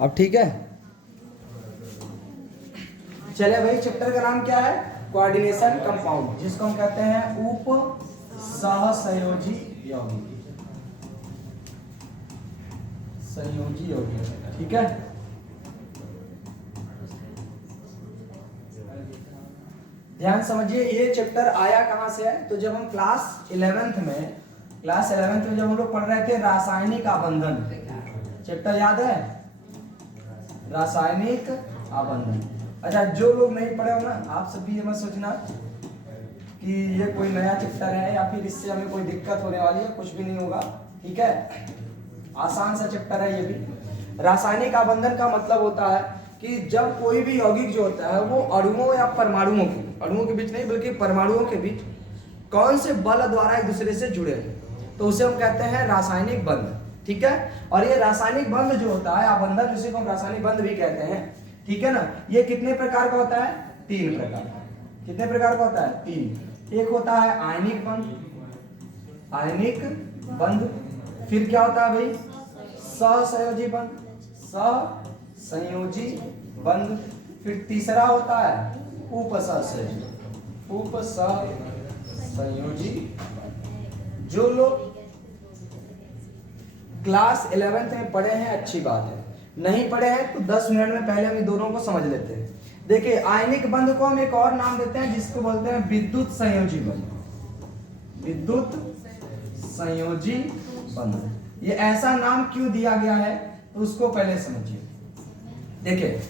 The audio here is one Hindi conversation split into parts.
अब ठीक है, चले भाई, चैप्टर का नाम क्या है? कोऑर्डिनेशन कंपाउंड, जिसको हम कहते हैं उप सहसंयोजी यौगिक, संयोजी यौगिक। ठीक है, ध्यान समझिए, ये चैप्टर आया कहां से है? तो जब हम क्लास 11th में जब हम लोग पढ़ रहे थे रासायनिक आबंधन, चैप्टर याद है? रासायनिक आबंधन। अच्छा, जो लोग नहीं पढ़े हो ना, आप सब भी ये मत सोचना कि ये कोई नया चैप्टर है या फिर इससे हमें कोई दिक्कत होने वाली है, कुछ भी नहीं होगा। ठीक है, आसान सा चैप्टर है ये भी। रासायनिक आबंधन का मतलब होता है कि जब कोई भी यौगिक जो होता है वो अणुओं या परमाणुओं के बीच नहीं बल्कि परमाणुओं के बीच कौन से बल द्वारा एक दूसरे से जुड़े हैं, तो उसे हम कहते हैं रासायनिक बंध। ठीक है, और ये रासायनिक बंध जो होता है, आबंधन जिसे हम रासायनिक बंध भी कहते हैं, ठीक है ना, ये कितने प्रकार का होता है? 3 प्रकार। कितने प्रकार का होता है? 3। एक होता है आयनिक बंध, फिर क्या होता है भाई? सहसंयोजी बंध, फिर तीसरा होता है उपसहसंयोजी। जो लोग क्लास 11th में पढ़े हैं अच्छी बात है, नहीं पढ़े हैं तो 10 मिनट में पहले हम इन दोनों को समझ लेते हैं। देखिए, आयनिक बंध को हम एक और नाम देते हैं जिसको बोलते हैं विद्युत संयोजी बंध। ये ऐसा नाम क्यों दिया गया है तो उसको पहले समझिए। देखिए,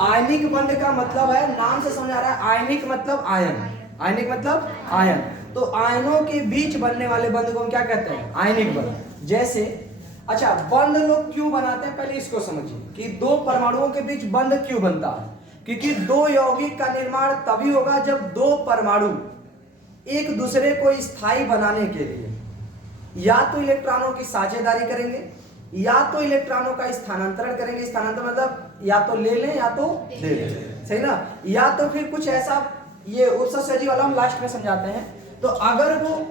आयनिक बंध का मतलब है, नाम से समझ आ रहा है, आयनिक मतलब आयन, तो आयनों के बीच बनने वाले बंध को हम क्या कहते हैं? आयनिक बंध। जैसे, अच्छा, बंध लोग क्यों बनाते हैं पहले इसको समझिए कि 2 परमाणुओं के बीच बंध क्यों बनता है। क्योंकि 2 यौगिक का निर्माण तभी होगा जब 2 परमाणु एक दूसरे को स्थायी बनाने के लिए या तो इलेक्ट्रॉनों की साझेदारी करेंगे या तो इलेक्ट्रॉनों का स्थानांतरण करेंगे। स्थानांतरण मतलब या तो ले लें या तो दे लें, सही ना, या तो फिर कुछ ऐसा, ये उपसहसंयोजी वाला हम लास्ट में समझाते हैं। तो अगर वो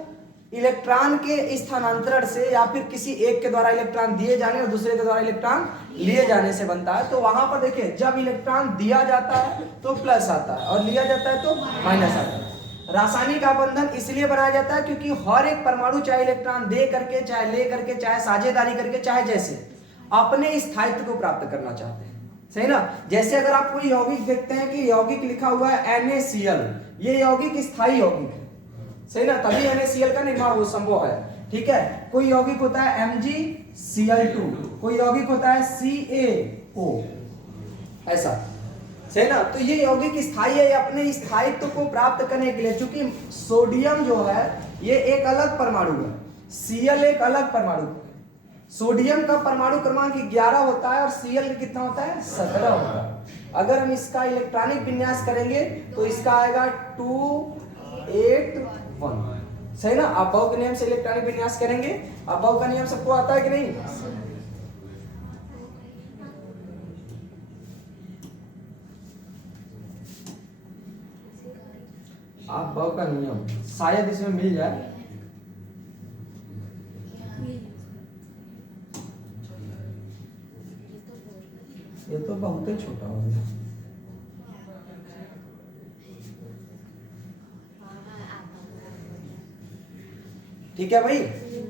इलेक्ट्रॉन के स्थानांतरण से या फिर किसी एक के द्वारा इलेक्ट्रॉन दिए जाने और दूसरे के द्वारा इलेक्ट्रॉन लिए जाने से बनता है, तो वहां पर देखिए, जब इलेक्ट्रॉन दिया जाता है तो प्लस आता है और लिया जाता है तो माइनस आता है। रासायनिक आबंधन इसलिए बनाया जाता है क्योंकि हर एक परमाणु चाहे इलेक्ट्रॉन दे करके, चाहे ले करके, चाहे साझेदारी करके, चाहे जैसे अपने स्थायित्व को प्राप्त करना चाहते हैं, सही ना। जैसे अगर आप कोई यौगिक देखते हैं कि यौगिक लिखा हुआ है NaCl, ये यौगिक स्थायी यौगिक है, सही ना, तभी NaCl का निर्माण हो संभव है। ठीक है, कोई यौगिक होता है MgCl2, कोई यौगिक होता है CaO, ऐसा, सही ना। तो ये यौगिक स्थायी है, अपने स्थायित्व को प्राप्त करने के लिए, क्योंकि सोडियम जो है ये एक अलग परमाणु है, Cl एक अलग परमाणु है। सोडियम का परमाणु क्रमांक 11 होता है और Cl का कितना होता है? 17 होता है। अगर हम इसका इलेक्ट्रॉनिक विन्यास करेंगे तो इसका आएगा 281, सही ना। अबव के नियम से इलेक्ट्रॉनिक विन्यास करेंगे, अबव का नियम सबको आता है कि नहीं? अबव का नियम शायद इसमें मिल जाए, ये तो बहुत ही छोटा हो गया। ठीक है भाई,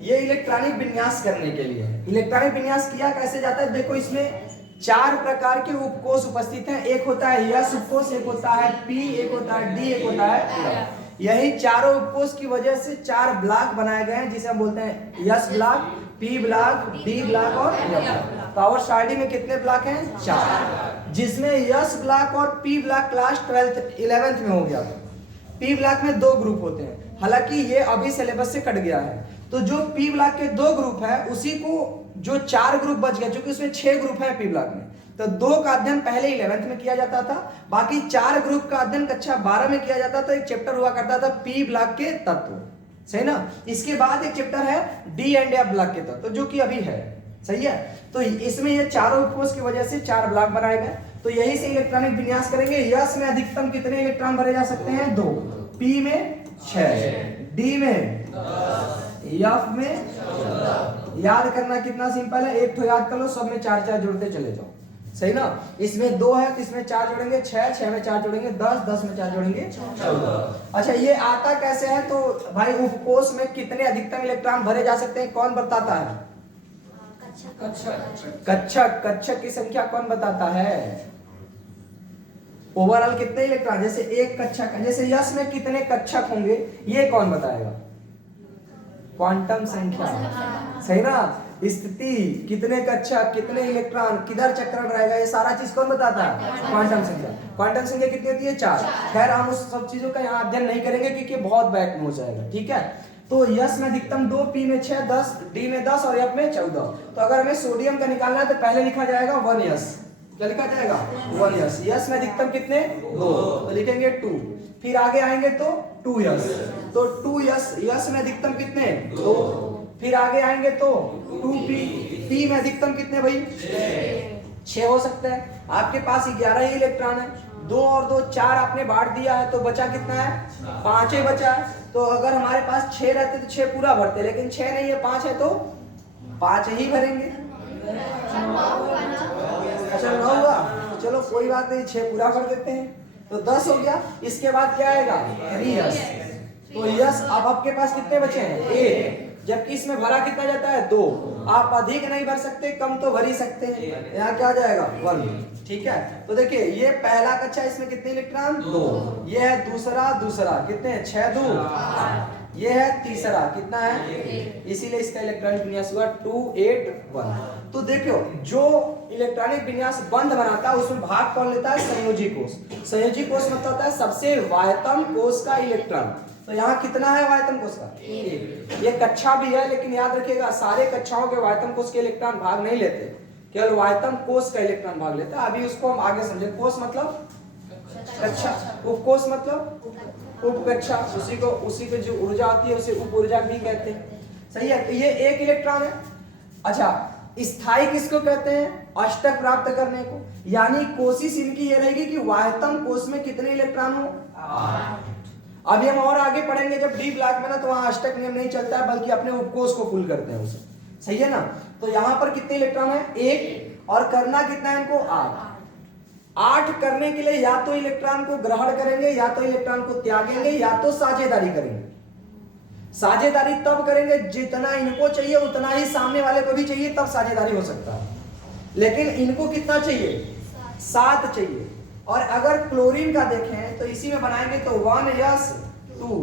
ये इलेक्ट्रॉनिक विन्यास करने के लिए, इलेक्ट्रॉनिक विन्यास किया कैसे जाता है? देखो, इसमें 4 प्रकार के उपकोष उपस्थित हैं। एक होता है यस उपकोष, एक होता है पी, एक होता है डी, एक होता है। यही चारों उपकोष की वजह से 4 ब्लॉक बनाए गए हैं जिसे हम बोलते हैं yes block, P block, D block और एफ ब्लॉक। पावर शादी में कितने ब्लॉक हैं? 4, जिसमें यस ब्लॉक और पी ब्लॉक क्लास 11th में हो गया था। पी ब्लॉक में 2 ग्रुप होते हैं, हालांकि ये अभी सिलेबस से कट गया है। तो जो पी ब्लॉक के 2 ग्रुप है, उसी को जो 4 ग्रुप बच गए, क्योंकि उसमें 6 ग्रुप है पी ब्लॉक में, तो 2 का अध्ययन पहले 11th में किया जाता था, बाकी 4 ग्रुप का अध्ययन कक्षा 12 में किया जाता। तो एक चैप्टर हुआ करता था पी ब्लॉक के तत्व, सही ना। इसके बाद एक चैप्टर है डी एंड एफ ब्लॉक के तत्व, जो कि अभी है, सही है। तो इसमें ये चारों उपकोष की वजह से 4 ब्लॉक बनाए गए। तो यही से इलेक्ट्रॉनिक विन्यास करेंगे। यस में अधिकतम कितने इलेक्ट्रॉन भरे जा सकते हैं? 2, पी में 6, डी में 10, एफ में 14। याद करना कितना सिंपल है, एक तो याद कर लो, सब में 4 4 जोड़ते चले जाओ। सही ना। इसमें 2 है तो इसमें 4 जोड़ेंगे 6, 6 में 4 जोड़ेंगे 10, 10 में 4 जोड़ेंगे 14। अच्छा ये आता कैसे है, तो भाई उपकोष में कितने अधिकतम इलेक्ट्रॉन भरे जा सकते हैं कौन बताता है? कक्षक। कक्षक की संख्या कौन बताता है? ओवरऑल कितने इलेक्ट्रॉन, जैसे एक कक्षक, जैसे यस में कितने कक्षक होंगे ये कौन बताएगा? क्वांटम संख्या, सही ना। स्थिति, कितने कक्षक, कितने इलेक्ट्रॉन, किधर चक्रण रहेगा, ये सारा चीज कौन बताता है? क्वांटम संख्या। क्वांटम संख्या कितनी होती है? 4। खैर हम उस सब चीजों का यहाँ अध्ययन नहीं करेंगे क्योंकि बहुत बैक में हो जाएगा, ठीक है। तो यस में अधिकतम 2, पी में 6, 10, डी में 10 और एफ में 14। तो अगर हमें सोडियम का निकालना है तो पहले लिखा जाएगा 1 यस। क्या लिखा जाएगा? 1 यस। यस में अधिकतम कितने? 2, तो लिखेंगे 2। फिर आगे आएंगे तो 2 यस, तो 2 यस। यस में अधिकतम कितने? 2। फिर आगे आएंगे तो 2 पी। पी में अधिकतम कितने भाई? 6 हो सकते हैं। आपके पास 11 ही इलेक्ट्रॉन है, 2 और 2 4 आपने बांट दिया है, तो बचा कितना है? 5 ही बचा है। तो अगर हमारे पास 6 रहते तो 6 पूरा भरते, लेकिन 6 नहीं है 5 है तो 5 ही भरेंगे। अच्छा 9 हुआ, चलो कोई बात नहीं, 6 पूरा कर देते हैं तो 10 हो गया। इसके बाद क्या आएगा? 3 यस। तो यस अब आपके पास कितने बचे हैं? 1, जबकि इसमें भरा कितना जाता है? 2। आप अधिक नहीं भर सकते, कम तो भर ही सकते हैं। यहाँ क्या आ जाएगा? 1, ठीक है। तो देखिए ये पहला कक्षा, इसमें कितने इलेक्ट्रॉन? 2। ये है दूसरा, दूसरा कितने? 6 2 8। ये है तीसरा, कितना है? इसीलिए इसका इलेक्ट्रॉनिक विन्यास हुआ 2 8 1। तो देखो जो इलेक्ट्रॉनिक विन्यास बंद बनाता है उसमें भाग कौन लेता है? संयोजी कोष। संयोजी कोष मतलब होता है सबसे वायतम कोष का इलेक्ट्रॉन। तो यहाँ कितना है वायतम कोष का? 1। ये कक्षा भी है, लेकिन याद रखिएगा सारे कक्षाओं के वायतम कोष के इलेक्ट्रॉन भाग नहीं लेते, केवल वायतम कोष का इलेक्ट्रॉन भाग लेता है। अभी उसको हम आगे समझे। कोष मतलब कक्षा, उपकोष मतलब उपकक्षा, उसी को जो ऊर्जा आती है उसे उप ऊर्जा भी कहते हैं, सही है। तो ये 1 इलेक्ट्रॉन है। अच्छा स्थायी किसको कहते हैं? अष्टक प्राप्त करने को। यानी कोशिश इनकी ये रहेगी कि वायतम कोष में कितने इलेक्ट्रॉन हो? 8। अभी हम और आगे पढ़ेंगे जब डी ब्लॉक में ना, तो वहां अष्टक नियम नहीं चलता है, बल्कि अपने उपकोष को फुल करते हैं उसे, सही है ना। तो यहाँ पर कितने इलेक्ट्रॉन है? 1। और करना कितना है इनको? 8। 8 करने के लिए या तो इलेक्ट्रॉन को ग्रहण करेंगे, या तो इलेक्ट्रॉन को त्यागेंगे, या तो साझेदारी करेंगे। साझेदारी तब करेंगे जितना इनको चाहिए उतना ही सामने वाले को भी चाहिए, तब साझेदारी हो सकता है। लेकिन इनको कितना चाहिए? 7 चाहिए। और अगर क्लोरीन का देखें तो इसी में बनाएंगे तो 1 yes 2,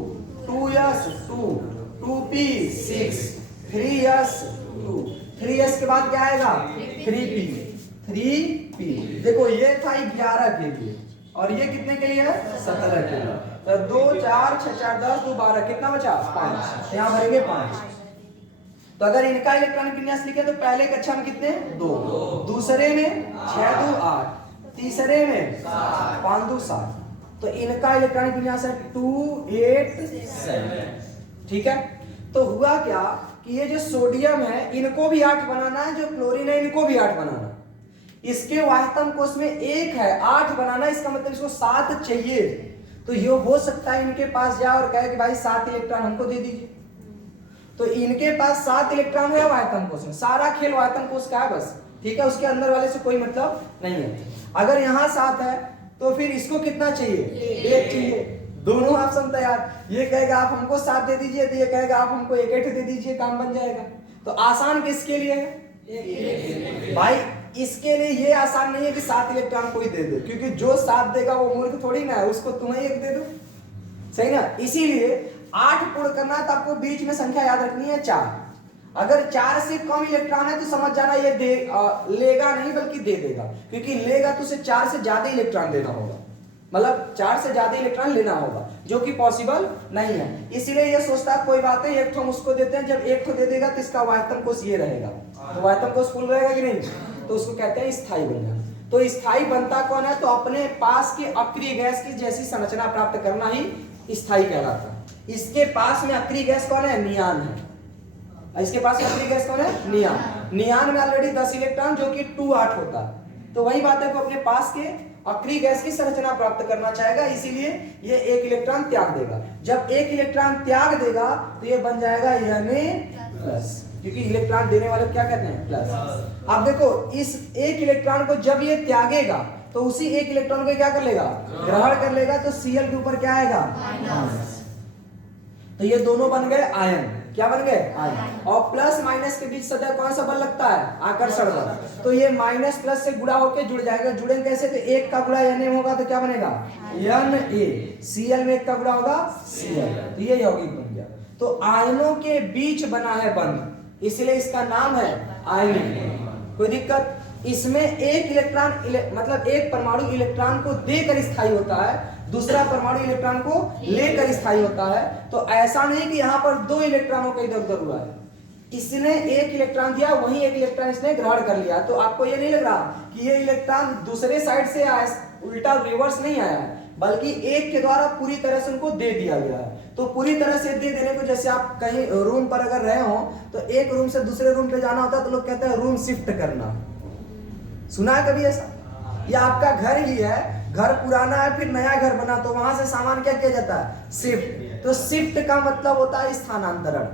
2 yes 2, 2p 6, 3 yes 2, 3 yes के बाद क्या आएगा? 3p, 3p। देखो ये था 11 के लिए, और ये कितने के लिए है? 17 के लिए। तो 2 4 6 4 10 2 12, कितना बचा? 5। यहाँ भरेंगे 5। तो अगर इनका इलेक्ट्रॉनिक विन्यास लिखे तो पहले कक्षा में कितने? 2, दूसरे में 6 2 8, तीसरे में 5 2 7। तो इनका इलेक्ट्रॉनिक विन्यास है 2 8 7, ठीक है। तो हुआ क्या कि ये जो सोडियम है इनको भी 8 बनाना है, जो क्लोरीन है इनको भी 8 बनाना है। इसके वायतम कोष में 1 है, 8 बनाना, इसका मतलब इसको 7 चाहिए। तो ये हो सकता है इनके पास जाए और कहे कि भाई 7 इलेक्ट्रॉन हमको दे दीजिए। तो इनके पास 7 इलेक्ट्रॉन है वायतम कोष में, सारा खेल वायतम कोष का है बस, ठीक है। उसके अंदर वाले से कोई मतलब नहीं है। अगर यहाँ 7 है तो फिर इसको कितना चाहिए? 1 चाहिए। दोनों ऑप्शन तैयार। ये कहेगा आप हमको 7 दे दीजिए, तो ये कहेगा आप हमको 1 1 दे दीजिए, काम बन जाएगा। तो आसान किसके लिए है भाई? इसके लिए ये आसान नहीं है कि 7 इलेक्ट्रॉन कोई दे दो, क्योंकि जो 7 देगा वो मूर्ख थोड़ी ना है, उसको तुम्हें 1 दे दो, सही ना। इसीलिए 8 पूर्ण करना तो आपको बीच में संख्या याद रखनी है 4। अगर 4 से कम इलेक्ट्रॉन है तो समझ जाना ये लेगा नहीं बल्कि दे देगा, क्योंकि लेगा तो उसे 4 से ज्यादा इलेक्ट्रॉन देना होगा, मतलब 4 से ज्यादा इलेक्ट्रॉन लेना होगा, जो कि पॉसिबल नहीं है। इसीलिए ये सोचता है कोई बात है, एक तो हम उसको देते हैं, जब एक तो दे देगा तो इसका वायतम कोष ये रहेगा, तो वायतम कोष फुल रहेगा कि नहीं, तो उसको कहते हैं स्थायी बंधन। तो स्थायी बनता कौन है? तो अपने पास के अक्रिय गैस की जैसी संरचना प्राप्त करना ही स्थायी कहलाता है। इसके पास में अक्रिय गैस कौन है? नियान है। इसके पास अक्रिय गैस कौन है? नियान। नियान में ऑलरेडी 10 इलेक्ट्रॉन, जो कि 2 8 होता है। तो वही बात है को अपने पास के अक्रिय गैस की संरचना प्राप्त करना चाहेगा, इसीलिए ये 1 इलेक्ट्रॉन त्याग देगा। जब 1 इलेक्ट्रॉन त्याग देगा तो ये बन जाएगा Na+। क्योंकि इलेक्ट्रॉन देने वाले को क्या कहते हैं, प्लस। अब देखो इस एक इलेक्ट्रॉन को जब ये त्यागेगा तो उसी एक इलेक्ट्रॉन को क्या कर लेगा, ग्रहण कर लेगा, तो Cl के ऊपर क्या आएगा, माइनस। तो ये दोनों बन गए आयन। क्या बन गए, आयन। और प्लस माइनस के बीच सदैव कौन सा बल लगता है, आकर्षण बल। तो ये माइनस प्लस से गुणा होके जुड़ जाएगा। जुड़ेंगे कैसे, तो एक का गुणा Na होगा तो क्या बनेगा, Na। Cl में एक का गुणा होगा Cl, तो ये यौगिक बन गया। तो आयनों के बीच बना है बंध, इसलिए इसका नाम है आयनिक। कोई दिक्कत, इसमें एक इलेक्ट्रॉन मतलब एक परमाणु इलेक्ट्रॉन को देकर स्थायी होता है, दूसरा परमाणु इलेक्ट्रॉन को लेकर स्थायी होता है। तो ऐसा नहीं कि यहाँ पर दो इलेक्ट्रॉनों का इधर उधर हुआ है, इसने एक इलेक्ट्रॉन दिया, वही एक इलेक्ट्रॉन इसने ग्रहण कर लिया। तो आपको ये नहीं लग रहा कि ये इलेक्ट्रॉन दूसरे साइड से आया, उल्टा रिवर्स नहीं आया है, बल्कि एक के द्वारा पूरी तरह से उनको दे दिया गया है। तो पूरी तरह से दे देने को, जैसे आप कहीं रूम पर अगर रहे हो तो एक रूम से दूसरे रूम पे जाना होता है तो लोग कहते हैं रूम शिफ्ट करना, सुना है कभी ऐसा? या आपका घर ही है, घर पुराना है फिर नया घर बना, तो वहां से सामान क्या किया जाता है, शिफ्ट। तो शिफ्ट का मतलब होता है स्थानांतरण,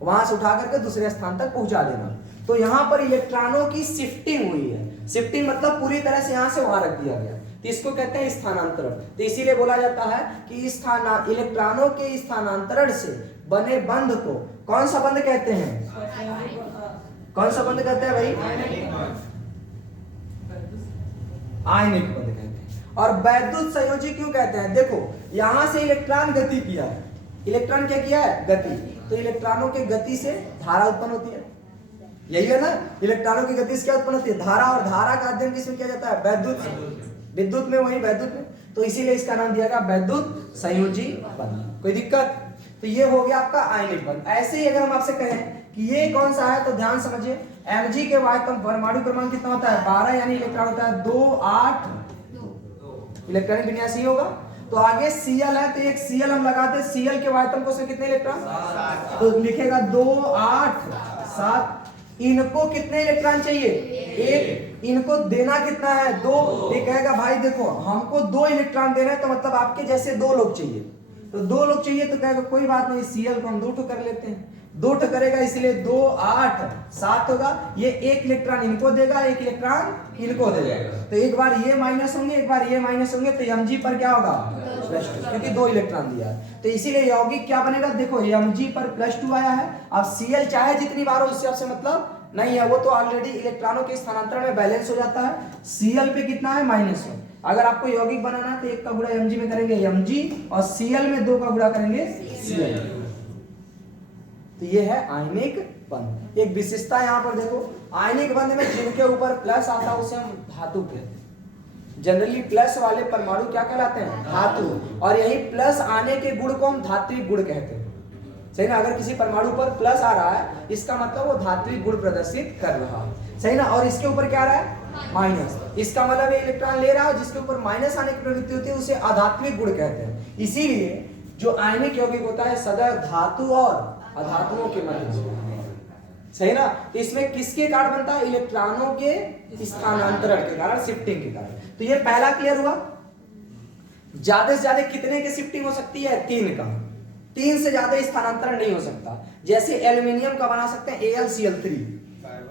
वहां से उठा करके दूसरे स्थान तक पहुंचा देना। तो यहाँ पर इलेक्ट्रॉनों की शिफ्टिंग हुई है। शिफ्टिंग मतलब पूरी तरह से यहाँ से वहां रख दिया गया, तो इसको कहते हैं स्थानांतरण। तो इसीलिए बोला जाता है कि इलेक्ट्रॉनों के स्थानांतरण से बने बंध को कौन सा बंध कहते हैं, कौन सा बंध कहते हैं भाई, आयनिक बंध कहते हैं। और वैद्युत संयोजी क्यों कहते हैं, देखो यहां से इलेक्ट्रॉन गति किया है, इलेक्ट्रॉन क्या किया है, गति। तो इलेक्ट्रॉनों के गति से धारा उत्पन्न होती है, यही है ना, इलेक्ट्रॉनों की गति से क्या उत्पन्न होती है, धारा। और धारा का अध्ययन किसमें किया जाता है, वैद्युत, विद्युत में, वही वैद्युत में। तो इसीलिए इसका नाम दिया गया वैद्युत संयोजी बंध। कोई दिक्कत? तो ये हो गया आपका आयनिक बंध। ऐसे ही अगर हम आपसे कहें कि ये कौन सा है, तो ध्यान समझिए, Mg के वायतन परमाणु क्रमांक कितना होता है, 12, यानी इलेक्ट्रॉन होता है 2, 8 इलेक्ट्रॉनिक विन्यास ही होगा। तो आगे Cl है, तो एक Cl हम लगाते हैं, Cl के वायतन को से कितने इलेक्ट्रॉन, तो लिखेगा 2, 8, 7। इनको कितने इलेक्ट्रॉन चाहिए, एक। इनको देना कितना है, 2। ये कहेगा भाई देखो हमको 2 इलेक्ट्रॉन देना है, तो मतलब आपके जैसे 2 लोग चाहिए, तो 2 लोग चाहिए, तो कहेगा कोई बात नहीं, Cl को हम 2 कर लेते हैं, 2 करेगा, इसलिए 2, 8, 7 होगा। ये एक इलेक्ट्रॉन इनको देगा, एक इलेक्ट्रॉन इनको देगा, तो एक बार ये माइनस होंगे, एक बार ये माइनस होंगे, तो Mg पर क्या होगा, +2, क्योंकि 2 इलेक्ट्रॉन दिया है। तो इसीलिए यौगिक क्या बनेगा, देखो Mg पर +2 आया है। अब Cl चाहे जितनी बार हो, उससे आपसे मतलब नहीं है, वो तो ऑलरेडी इलेक्ट्रॉनों के स्थानांतरण में बैलेंस हो जाता है। Cl पे कितना है, -1। अगर आपको यौगिक बनाना है तो 1 का गुणा Mg में करेंगे Mg, और Cl में 2 का गुणा करेंगे Cl। तो ये है आयनिक बंध। एक विशेषता यहाँ पर देखो, आयनिक बंध में जिनके ऊपर प्लस आता है उसे हम धातु कहते हैं। जनरली प्लस वाले परमाणु क्या कहलाते हैं, धातु। और यही प्लस आने के गुण को हम धात्विक गुण कहते हैं, सही ना। अगर किसी परमाणु पर प्लस आ रहा है, इसका मतलब वो धात्विक गुण प्रदर्शित कर रहा है, सही ना। और इसके ऊपर क्या आ रहा है, माइनस, इसका मतलब ये इलेक्ट्रॉन ले रहा है, जिसके ऊपर माइनस आने की प्रवृत्ति होती है उसे अधात्विक गुण कहते हैं। इसीलिए जो आयनिक यौगिक होता है सदैव धातु और अधातुओं के मध्य, सही ना। तो इसमें किसके कारण बनता है, इलेक्ट्रॉनों के स्थानांतरण के कारण, शिफ्टिंग के कारण। तो ये पहला क्लियर हुआ। ज्यादा से ज्यादा कितने की शिफ्टिंग हो सकती है, 3 का। 3 से ज्यादा स्थानांतरण नहीं हो सकता। जैसे एल्यूमिनियम का बना सकते हैं AlCl3,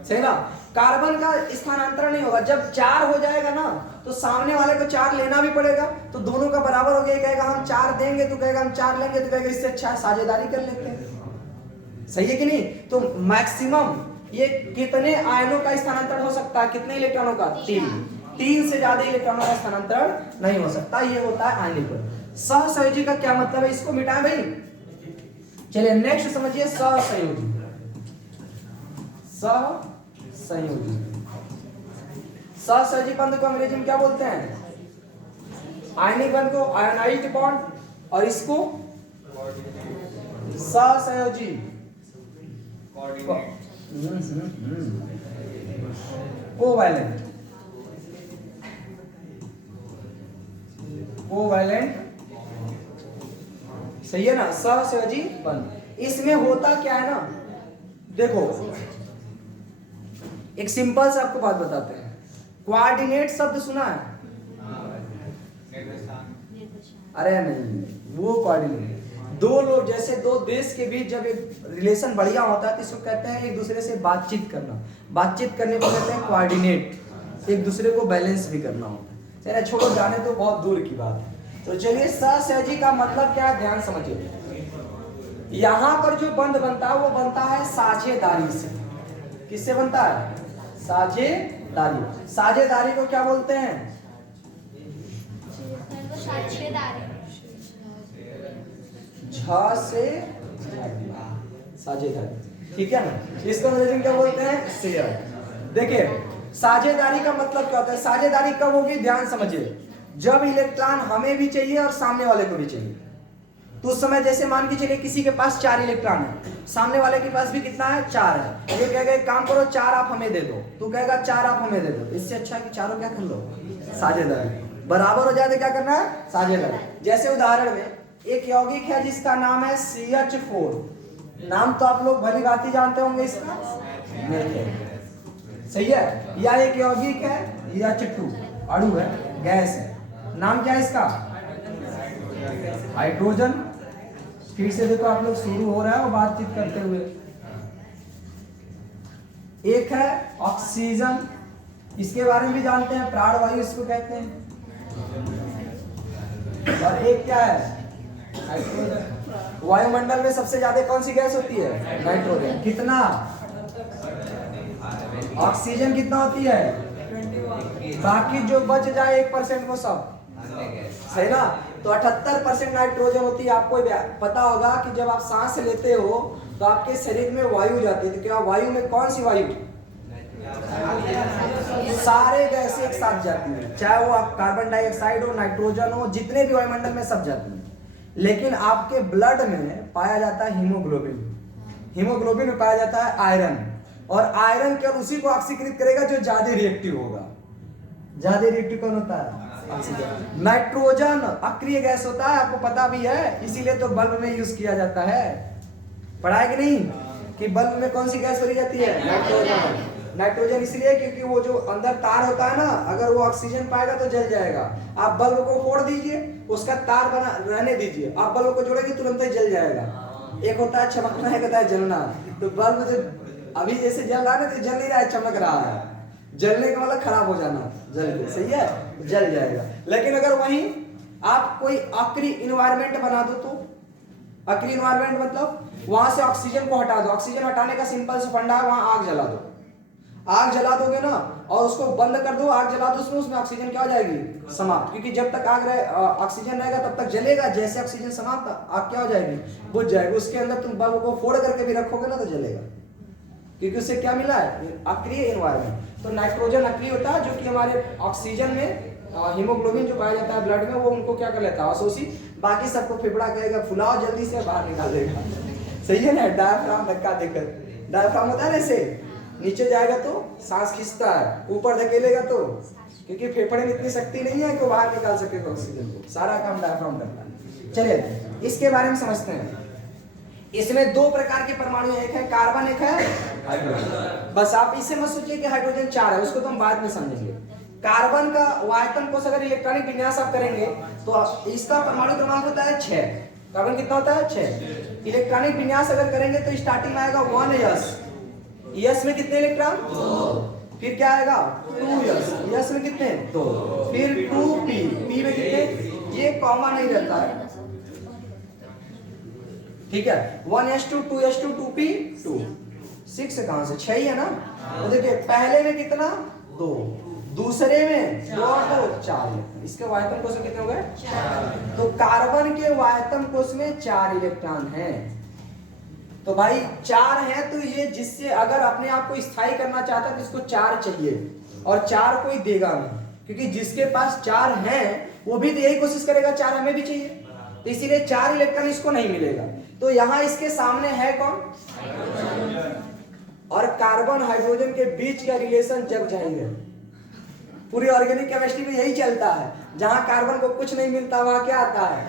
सही ना। कार्बन का स्थानांतरण नहीं होगा। जब 4 हो जाएगा ना, तो सामने वाले को 4 लेना भी पड़ेगा, तो दोनों का बराबर हो गया। कहेगा हम 4 देंगे, तो कहेगा हम 4 लेंगे, तो कहेगा इससे अच्छा साझेदारी कर लेते हैं, सही है कि नहीं। तो मैक्सिमम ये कितने आयनों का स्थानांतरण हो सकता है, कितने इलेक्ट्रॉनों का, 3 से ज्यादा इलेक्ट्रॉनों का स्थानांतरण नहीं हो सकता। ये होता है आयनिक बंध। सहसंयोजी का क्या मतलब है, इसको मिटाएं भाई। चलिए नेक्स्ट समझिए, सहसंयोजी। सहसंयोजी, सहसंयोजी बंध को अंग्रेजी में क्या बोलते हैं, आयनिक बंध को आयनाइज्ड बॉन्ड, और इसको सहसंयोजी कोवैलेंट, कोवैलेंट, सही है ना, सहसंयोजी बंध। इसमें होता क्या है ना, देखो एक सिंपल से आपको बात बताते हैं। कोऑर्डिनेट शब्द सुना है, अरे नहीं, वो कोऑर्डिनेट दो लोग जैसे दो देश के बीच जब एक रिलेशन बढ़िया होता है तो इसको कहते हैं एक दूसरे से बातचीत करना। बातचीत करने को कहते हैं कोऑर्डिनेट, एक दूसरे को बैलेंस भी करना होता है। चलिए छोड़ो, जाने तो बहुत दूर की बात है। तो चलिए सहसहजी का मतलब क्या है, ध्यान समझिए। यहाँ पर जो बंध बनता है वो बनता है साझेदारी से। किससे बनता है? साझेदारी। साझेदारी को क्या बोलते हैं? झ से साझेदारी, ठीक है ना। इसको अंग्रेजी क्या बोलते हैं? शेयर। देखिए साझेदारी का मतलब क्या होता है? साझेदारी कब होगी, ध्यान समझिए। जब इलेक्ट्रॉन हमें भी चाहिए और सामने वाले को भी चाहिए। तो उस समय जैसे मान के चलिए किसी के पास 4 इलेक्ट्रॉन है, सामने वाले के पास भी कितना है? 4 है। ये कहेगा एक काम करो 4 आप हमें दे दो, तू कहेगा 4 आप हमें दे दो। इससे अच्छा है कि चारों क्या कर लो? साझेदारी। बराबर हो जाए तो क्या करना है? साझेदारी। जैसे उदाहरण में एक यौगिक है जिसका नाम है CH4। नाम तो आप लोग भली भांति जानते होंगे इसका, सही है। या एक यौगिक है H2, अणु है, गैस है। नाम क्या है इसका? हाइड्रोजन। फिर से देखो आप लोग शुरू हो रहा है और बातचीत करते हुए। एक है ऑक्सीजन, इसके बारे में भी जानते हैं, प्राणवायु इसको कहते हैं। और एक क्या है? नाइट्रोजन। वायुमंडल में सबसे ज्यादा कौन सी गैस होती है? नाइट्रोजन। कितना? ऑक्सीजन कितना होती है? बाकी जो बच जाए 1% वो सब, सही ना। तो 78% नाइट्रोजन होती है। आपको पता होगा कि जब आप सांस लेते हो तो आपके शरीर में वायु जाती है। तो क्या वायु में कौन सी वायु? सारे गैसें एक साथ जाती है, चाहे वो कार्बन डाइऑक्साइड हो, नाइट्रोजन हो, जितने भी वायुमंडल में सब जाती है। लेकिन आपके ब्लड में पाया जाता है हीमोग्लोबिन। हीमोग्लोबिन में पाया जाता है आयरन, और आयरन केवल उसी को ऑक्सीकृत करेगा जो ज्यादा रिएक्टिव होगा। ज्यादा रिएक्टिव कौन होता है? ऑक्सीजन। नाइट्रोजन अक्रिय गैस होता है, आपको पता भी है, इसीलिए तो बल्ब में यूज किया जाता है। पढ़ा है कि नहीं कि बल्ब में कौन सी गैस भरी जाती है? नाइट्रोजन। नाइट्रोजन इसलिए क्योंकि वो जो अंदर तार होता है ना, अगर वो ऑक्सीजन पाएगा तो जल जाएगा। आप बल्ब को फोड़ दीजिए, उसका तार बना रहने दीजिए, आप बल्ब को जोड़ेंगे तुरंत ही जल जाएगा। एक होता है चमकना, एक होता है जलना। तो बल्ब जो अभी जैसे जल रहा है तो जल नहीं रहा है, चमक रहा है। जलने का मतलब खराब हो जाना, जल के, सही है, जल जाएगा। लेकिन अगर वहीं आप कोई अक्रिय इन्वायरमेंट बना दो, तो अक्रिय इन्वायरमेंट मतलब वहां से ऑक्सीजन को हटा दो। ऑक्सीजन हटाने का सिंपल से फंडा है, वहां आग जला दो। आग जला दोगे ना और उसको बंद कर दो, आग जला दो उसमें ऑक्सीजन क्या हो जाएगी? समाप्त। क्योंकि जब तक ऑक्सीजन रहेगा तब तक जलेगा, जैसे ऑक्सीजन समाप्त आग क्या हो जाएगी? बुझ जाएगी। उसके अंदर तुम बल्ब को फोड़ करके भी रखोगे ना तो जलेगा, क्योंकि उससे क्या मिला है? अक्रिय एनवायरनमेंट। तो नाइट्रोजन अक्रिय होता है, जो कि हमारे ऑक्सीजन में हीमोग्लोबिन जो पाया जाता है ब्लड में, वो उनको क्या कर लेता है? अवशोषित। बाकी सबको फेफड़ा कहेगा फुलाओ जल्दी से, बाहर निकाल देगा। सही है ना। डायफ्राम धक्का देकर, डायफ्राम होता है ना, ऐसे नीचे जाएगा तो सांस खींचता है, ऊपर धकेलेगा तो, क्योंकि फेफड़े में इतनी शक्ति नहीं है कि वो बाहर निकाल सके ऑक्सीजन को। सारा काम डायफ्राम करता है। चलिए इसके बारे में समझते हैं। इसमें 2 प्रकार के परमाणु, एक है कार्बन, एक है हाइड्रोजन। बस आप इसे मत सोचिए कि हाइड्रोजन 4 है, उसको तो हम बाद में समझेंगे। कार्बन का वायतन कोष अगर इलेक्ट्रॉनिक विन्यास आप करेंगे तो इसका परमाणु क्रमांक होता है 6। कार्बन कितना होता है? 6। इलेक्ट्रॉनिक विन्यास अगर करेंगे तो स्टार्टिंग में आएगा 1s। यस में कितने इलेक्ट्रॉन? 2। फिर क्या आएगा? 2s। यस में कितने? 2। फिर 2p, p में कितने? ये कॉमा नहीं रहता है, ठीक है। 1s2, 2s2, 2p, 2। 6 कहां से? 6 ही है ना। तो देखिए पहले में कितना? 2, दूसरे में 2 और 2 4। इसके वायतन कोष में कितने हो गए? 4। तो कार्बन के वायतन कोष में 4 इलेक्ट्रॉन हैं। तो भाई 4 है तो ये, जिससे अगर अपने आप को स्थायी करना चाहता है तो इसको 4 चाहिए, और 4 कोई देगा नहीं, क्योंकि जिसके पास 4 है वो भी तो यही कोशिश करेगा 4 हमें भी चाहिए, तो इसीलिए 4 इलेक्ट्रॉन इसको नहीं मिलेगा। तो यहाँ इसके सामने है कौन? और कार्बन हाइड्रोजन के बीच का रिलेशन जब जाएंगे, पूरी ऑर्गेनिक केमिस्ट्री में यही चलता है, जहां कार्बन को कुछ नहीं मिलता वहां क्या आता है?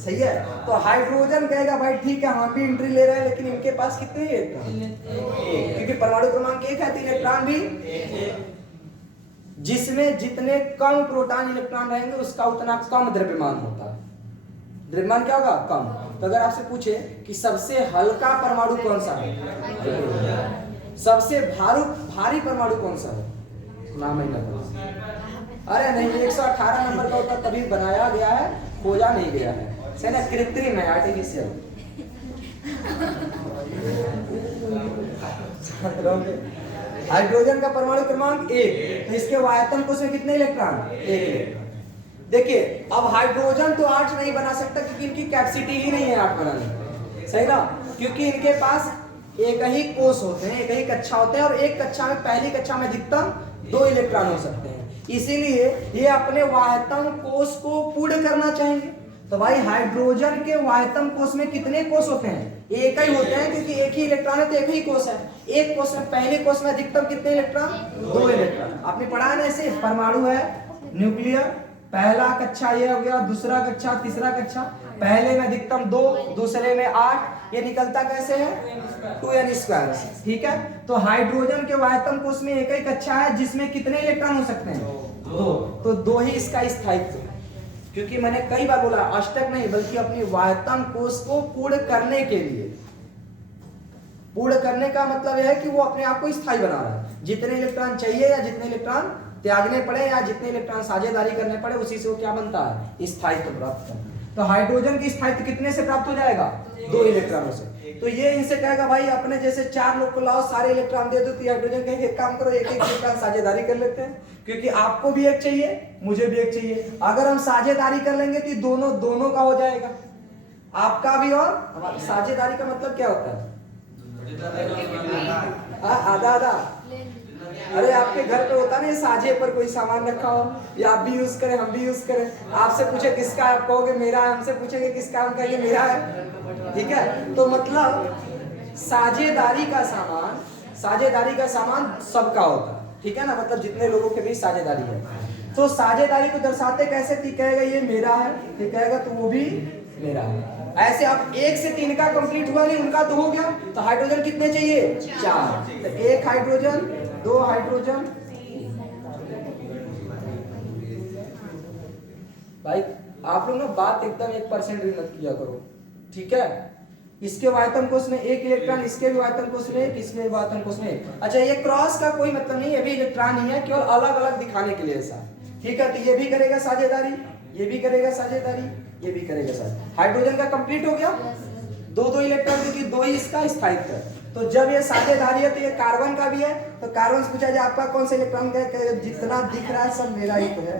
सही है। तो हाइड्रोजन कहेगा भाई ठीक है हम भी एंट्री ले रहे हैं, लेकिन इनके पास कितने इलेक्ट्रॉन? क्योंकि परमाणु क्रमांक 1 है तो इलेक्ट्रॉन भी, जिसमें जितने कम प्रोटॉन इलेक्ट्रॉन रहेंगे उसका उतना कम द्रव्यमान होता है। द्रव्यमान क्या होगा? कम। तो अगर आपसे पूछे कि सबसे हल्का परमाणु कौन सा है, सबसे भारी परमाणु कौन सा है, नाम ही ना पता। अरे नहीं, 118 नंबर का होता तभी बनाया गया है, खोजा नहीं गया है, सही ना, कृत्रिम है, आर्टिफिशियल। हाइड्रोजन का परमाणु क्रमांक 1, तो इसके आयतन कोश में कितने इलेक्ट्रॉन? 1 इलेक्ट्रॉन। देखिए अब हाइड्रोजन तो 8 नहीं बना सकता क्योंकि इनकी कैपेसिटी ही नहीं है 8 बनाने की, सही ना, क्योंकि इनके पास एक ही कोश होते हैं, एक ही कक्षा होते हैं, और एक कक्षा में, पहली कक्षा में अधिकतम 2 इलेक्ट्रॉन हो सकते हैं। इसीलिए ये अपने वाह्यतम कोश को पूर्ण करना चाहेंगे। तो भाई हाइड्रोजन के वाह्यतम कोश में कितने कोश होते हैं? एक ही होते हैं, क्योंकि एक ही इलेक्ट्रॉन है तो एक ही कोश है। एक कोश में, पहले कोश में अधिकतम कितने इलेक्ट्रॉन? 2 इलेक्ट्रॉन। आपने पढ़ा है ना, ऐसे परमाणु है न्यूक्लियर, पहला कक्षा ये हो गया, दूसरा कक्षा, तीसरा कक्षा, पहले में अधिकतम 2, दूसरे में 8, ये निकलता कैसे है? 2n²। ठीक है, तो हाइड्रोजन के वाह्यतम कोश में एक ही कक्षा है जिसमें कितने इलेक्ट्रॉन हो सकते हैं? 2। तो 2 ही इसका स्थायित्व है, क्योंकि मैंने कई बार बोला अष्टक नहीं बल्कि अपनी वाह्यतम कोश को पूर्ण करने के लिए, पूर्ण करने का मतलब यह है कि वो अपने आप को स्थायी बना रहा है। जितने इलेक्ट्रॉन चाहिए या जितने इलेक्ट्रॉन त्यागने पड़े या जितने इलेक्ट्रॉन साझेदारी करने पड़े, उसी से वो क्या बनता है? स्थायित्व प्राप्त करता है। तो हाइड्रोजन की स्थायित्व कितने से प्राप्त हो जाएगा? 2 इलेक्ट्रॉनों से। तो ये इनसे कहेगा भाई अपने जैसे 4 लोग को लाओ, सारे इलेक्ट्रॉन दे दो, तो हाइड्रोजन कहेंगे एक काम करो, एक एक इलेक्ट्रॉन साझेदारी कर लेते हैं, क्योंकि आपको भी एक चाहिए, मुझे भी एक चाहिए। अगर हम साझेदारी कर लेंगे तो दोनों का हो जाएगा, आपका भी और हमारा। साझेदारी का मतलब क्या होता है? आधा आधा। अरे आपके घर पे होता नहीं, साझे पर कोई सामान रखा हो, या आप भी यूज करें, हम भी यूज करें, आपसे पूछे किसका है, आप कहोगे मेरा है, हमसे पूछेंगे किसका, हम कहेंगे मेरा है। ठीक है, तो मतलब साझेदारी का सामान सबका होता है, ठीक है ना, मतलब जितने लोगों के बीच साझेदारी है। तो साझेदारी को दर्शाते कैसे? कहेगा ये मेरा है, ये कहेगा तो वो भी मेरा है। ऐसे अब 1 से 3 का कंप्लीट हुआ नहीं, उनका तो हो गया, तो हाइड्रोजन कितने चाहिए? 4। तो 1 हाइड्रोजन, 2 हाइड्रोजन। भाई आप लोग ना बात एकदम 1% भी मत किया करो, ठीक है। इसके वाह्यतम कोश में 1 इलेक्ट्रॉन, इसके भी वाह्यतम कोश में 1, इसके वाह्यतम कोश में 1। अच्छा, ये क्रॉस का कोई मतलब नहीं, ये भी इलेक्ट्रॉन ही है, केवल अलग अलग दिखाने के लिए ऐसा, ठीक है। तो ये भी करेगा साझेदारी, ये भी करेगा साझेदारी, ये भी करेगा साझेदारी। हाइड्रोजन का कंप्लीट हो गया, 2 इलेक्ट्रॉन, क्योंकि 2 ही इसका स्थायित्व है। तो जब ये साझेदारी है तो ये कार्बन का भी है, तो कार्बन से पूछा जाए आपका कौन सा इलेक्ट्रॉन का? जितना दिख रहा है सब मेरा ही तो है,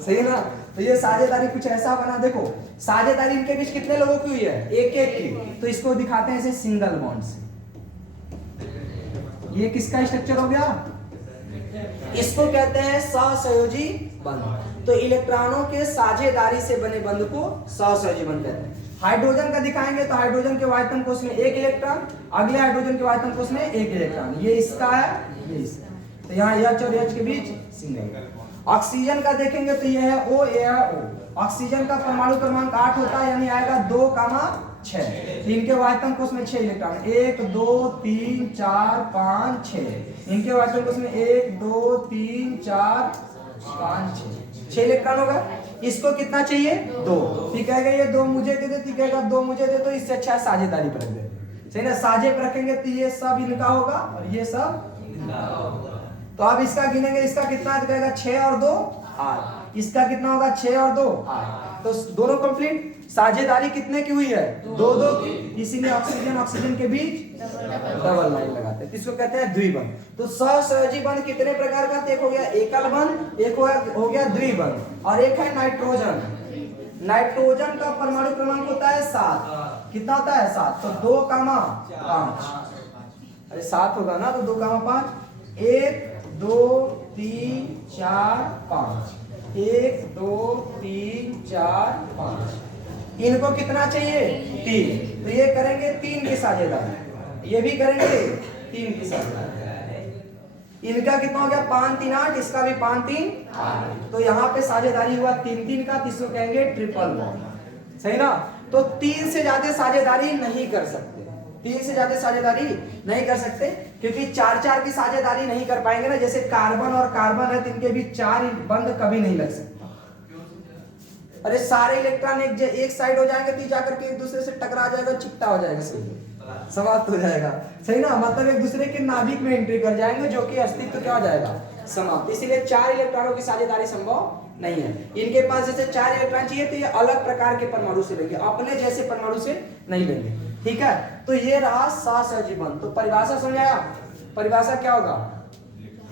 सही ना। तो ये साझेदारी कुछ ऐसा बना, देखो साझेदारी इनके बीच कितने लोगों की हुई है? एक एक की। तो इसको दिखाते हैं ऐसे सिंगल बॉन्ड से। ये किसका स्ट्रक्चर हो गया? इसको कहते हैं सहसंयोजी बंध। तो इलेक्ट्रॉनों के साझेदारी से बने बंध को सहसंयोजी बंध कहते हैं। हाइड्रोजन का दिखाएंगे तो हाइड्रोजन के वाह्यतम कोश में 1 इलेक्ट्रॉन, अगले हाइड्रोजन के वाह्यतम कोश में 1 इलेक्ट्रॉन, ये इसका है, ये इसका। तो यहाँ H और H के बीच सिंगल। ऑक्सीजन का देखेंगे तो ये है O, ये है O। ऑक्सीजन का परमाणु क्रमांक 8 होता है, यानी आएगा 2,6। इनके वाह्यतम कोश में 6 इलेक्ट्रॉन, 1 2 3 4 5 6। इनके वाह्यतम कोश में 1 2 3 4 5 6 इलेक्ट्रॉन होगा। इसको कितना चाहिए? 2। ठीक है, ये 2 मुझे दे दे, ठीक है 2 मुझे दे, तो इससे अच्छा साझेदारी पर रख दे, सही ना। साझे पर रखेंगे तो ये सब इनका होगा और ये सब इनका होगा। तो अब इसका गिनेंगे, इसका कितना दिखाएगा? 6 और 2 8। इसका कितना होगा? 6 और 2 8। तो दोनों कंप्लीट। साझेदारी कितने की हुई है? 2-2 की, इसीलिए ऑक्सीजन के बीच डबल लाइन लगाते हैं, इसको कहते हैं द्विबंध। तो सहसंयोजी बंध कितने प्रकार का? एक हो गया एकल बंध, एक हो गया द्विबंध, और एक है नाइट्रोजन। नाइट्रोजन का परमाणु क्रमांक होता है 7। कितना होता है? 7। तो 2,5। अरे 7 होगा ना, तो 2,5। 1 2 3 4 5। 1 2 3 4 5। इनको कितना चाहिए? 3। तो ये करेंगे 3 की साझेदारी, ये भी करेंगे 3 की साझेदारी। इनका कितना हो गया? 5 3 8, इसका भी 5 3 8। तो यहाँ पे साझेदारी हुआ 3-3 का, इसको कहेंगे ट्रिपल बॉन्ड, सही ना। तो 3 से ज्यादा साझेदारी नहीं कर सकते, 3 से ज्यादा साझेदारी नहीं कर सकते, क्योंकि 4-4 की साझेदारी नहीं कर पाएंगे ना। जैसे कार्बन और कार्बन है, तो इनके बीच 4 बंध कभी नहीं लग सकता। अरे सारे इलेक्ट्रॉन एक साइड हो जाएंगे तो जाकर के एक दूसरे से टकरा जाएगा, चिपटा हो जाएगा, सही समाप्त हो जाएगा, सही ना, मतलब एक दूसरे के नाभिक में एंट्री कर जाएंगे जो कि अस्तित्व क्या हो जाएगा, समाप्त। इसीलिए 4 इलेक्ट्रॉनों की साझेदारी संभव नहीं है। इनके पास जैसे 4 इलेक्ट्रॉन चाहिए तो ये अलग प्रकार के परमाणु से लेंगे, अपने जैसे परमाणु से नहीं लेंगे, ठीक है। तो ये रहा सहसहजी बंध। तो परिभाषा समझाया, परिभाषा क्या होगा,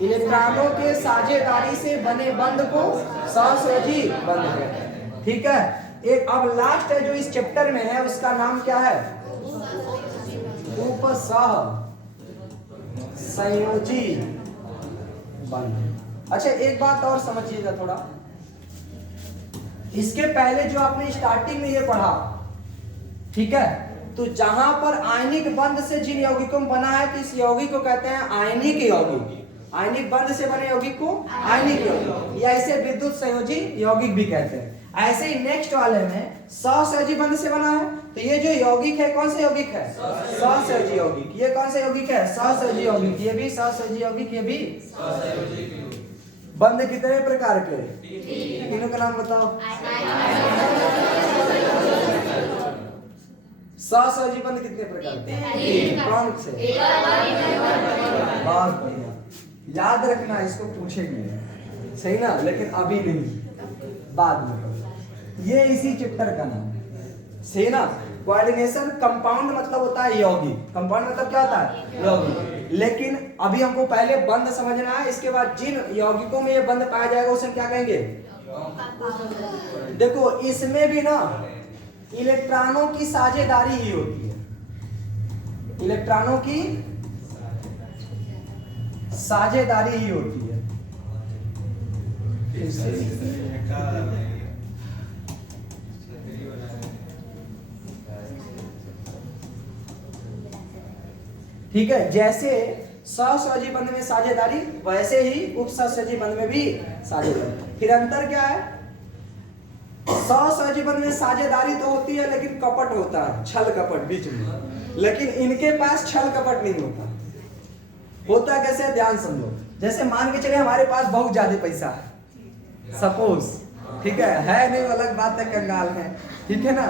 इलेक्ट्रॉनों के साझेदारी से बने बंध को सहसहजी बंध कहते हैं, ठीक है। एक अब लास्ट है जो इस चैप्टर में है, उसका नाम क्या है, उपसह संयोजी बंध। अच्छा एक बात और समझिएगा थोड़ा, इसके पहले जो आपने स्टार्टिंग में ये पढ़ा, ठीक है, तो जहां पर आयनिक बंध से जिन यौगिकों में बना है तो इस यौगिक को कहते हैं आयनिक यौगिक। आयनिक बंध से बने यौगिक को आयनिक यौगिक या इसे विद्युत संयोजी यौगिक भी कहते हैं। ऐसे ही नेक्स्ट वाले में सहसहजी बंध से बना है, तो ये जो यौगिक है कौन से यौगिक है, सहसहजी यौगिक। ये कौन से यौगिक है, सहसहजी यौगिक। ये भी सहसहजी यौगिक, ये भी बंध कितने प्रकार के, तीनों का नाम बताओ। सहसहजी बंध कितने प्रकार के, कौन से, बहुत बढ़िया, याद रखना, इसको पूछेंगे, सही ना, लेकिन अभी नहीं, बाद में। ये इसी चैप्टर का नाम है, सही ना। कोऑर्डिनेशन कंपाउंड मतलब होता है यौगिक, कंपाउंड मतलब क्या होता है, यौगिक। लेकिन अभी हमको पहले बंध समझना है, इसके बाद जिन यौगिकों में ये बंध पाया जाएगा उसे क्या कहेंगे। देखो इसमें भी ना इलेक्ट्रॉनों की साझेदारी ही होती है, इलेक्ट्रॉनों की साझेदारी ही होती है। ठीक है, जैसे सहसहजी बंध में साझेदारी वैसे ही उपसहसहजी बंध में भी साझेदारी। फिर अंतर क्या है, सहसहजी बंध में साझेदारी तो होती है लेकिन कपट होता है, छल कपट बीच में, लेकिन इनके पास छल कपट नहीं होता। होता कैसे, ध्यान समझो। जैसे मान के चले हमारे पास बहुत ज्यादा पैसा है, सपोज, ठीक है नहीं, अलग बात है, कंगाल है, ठीक है ना।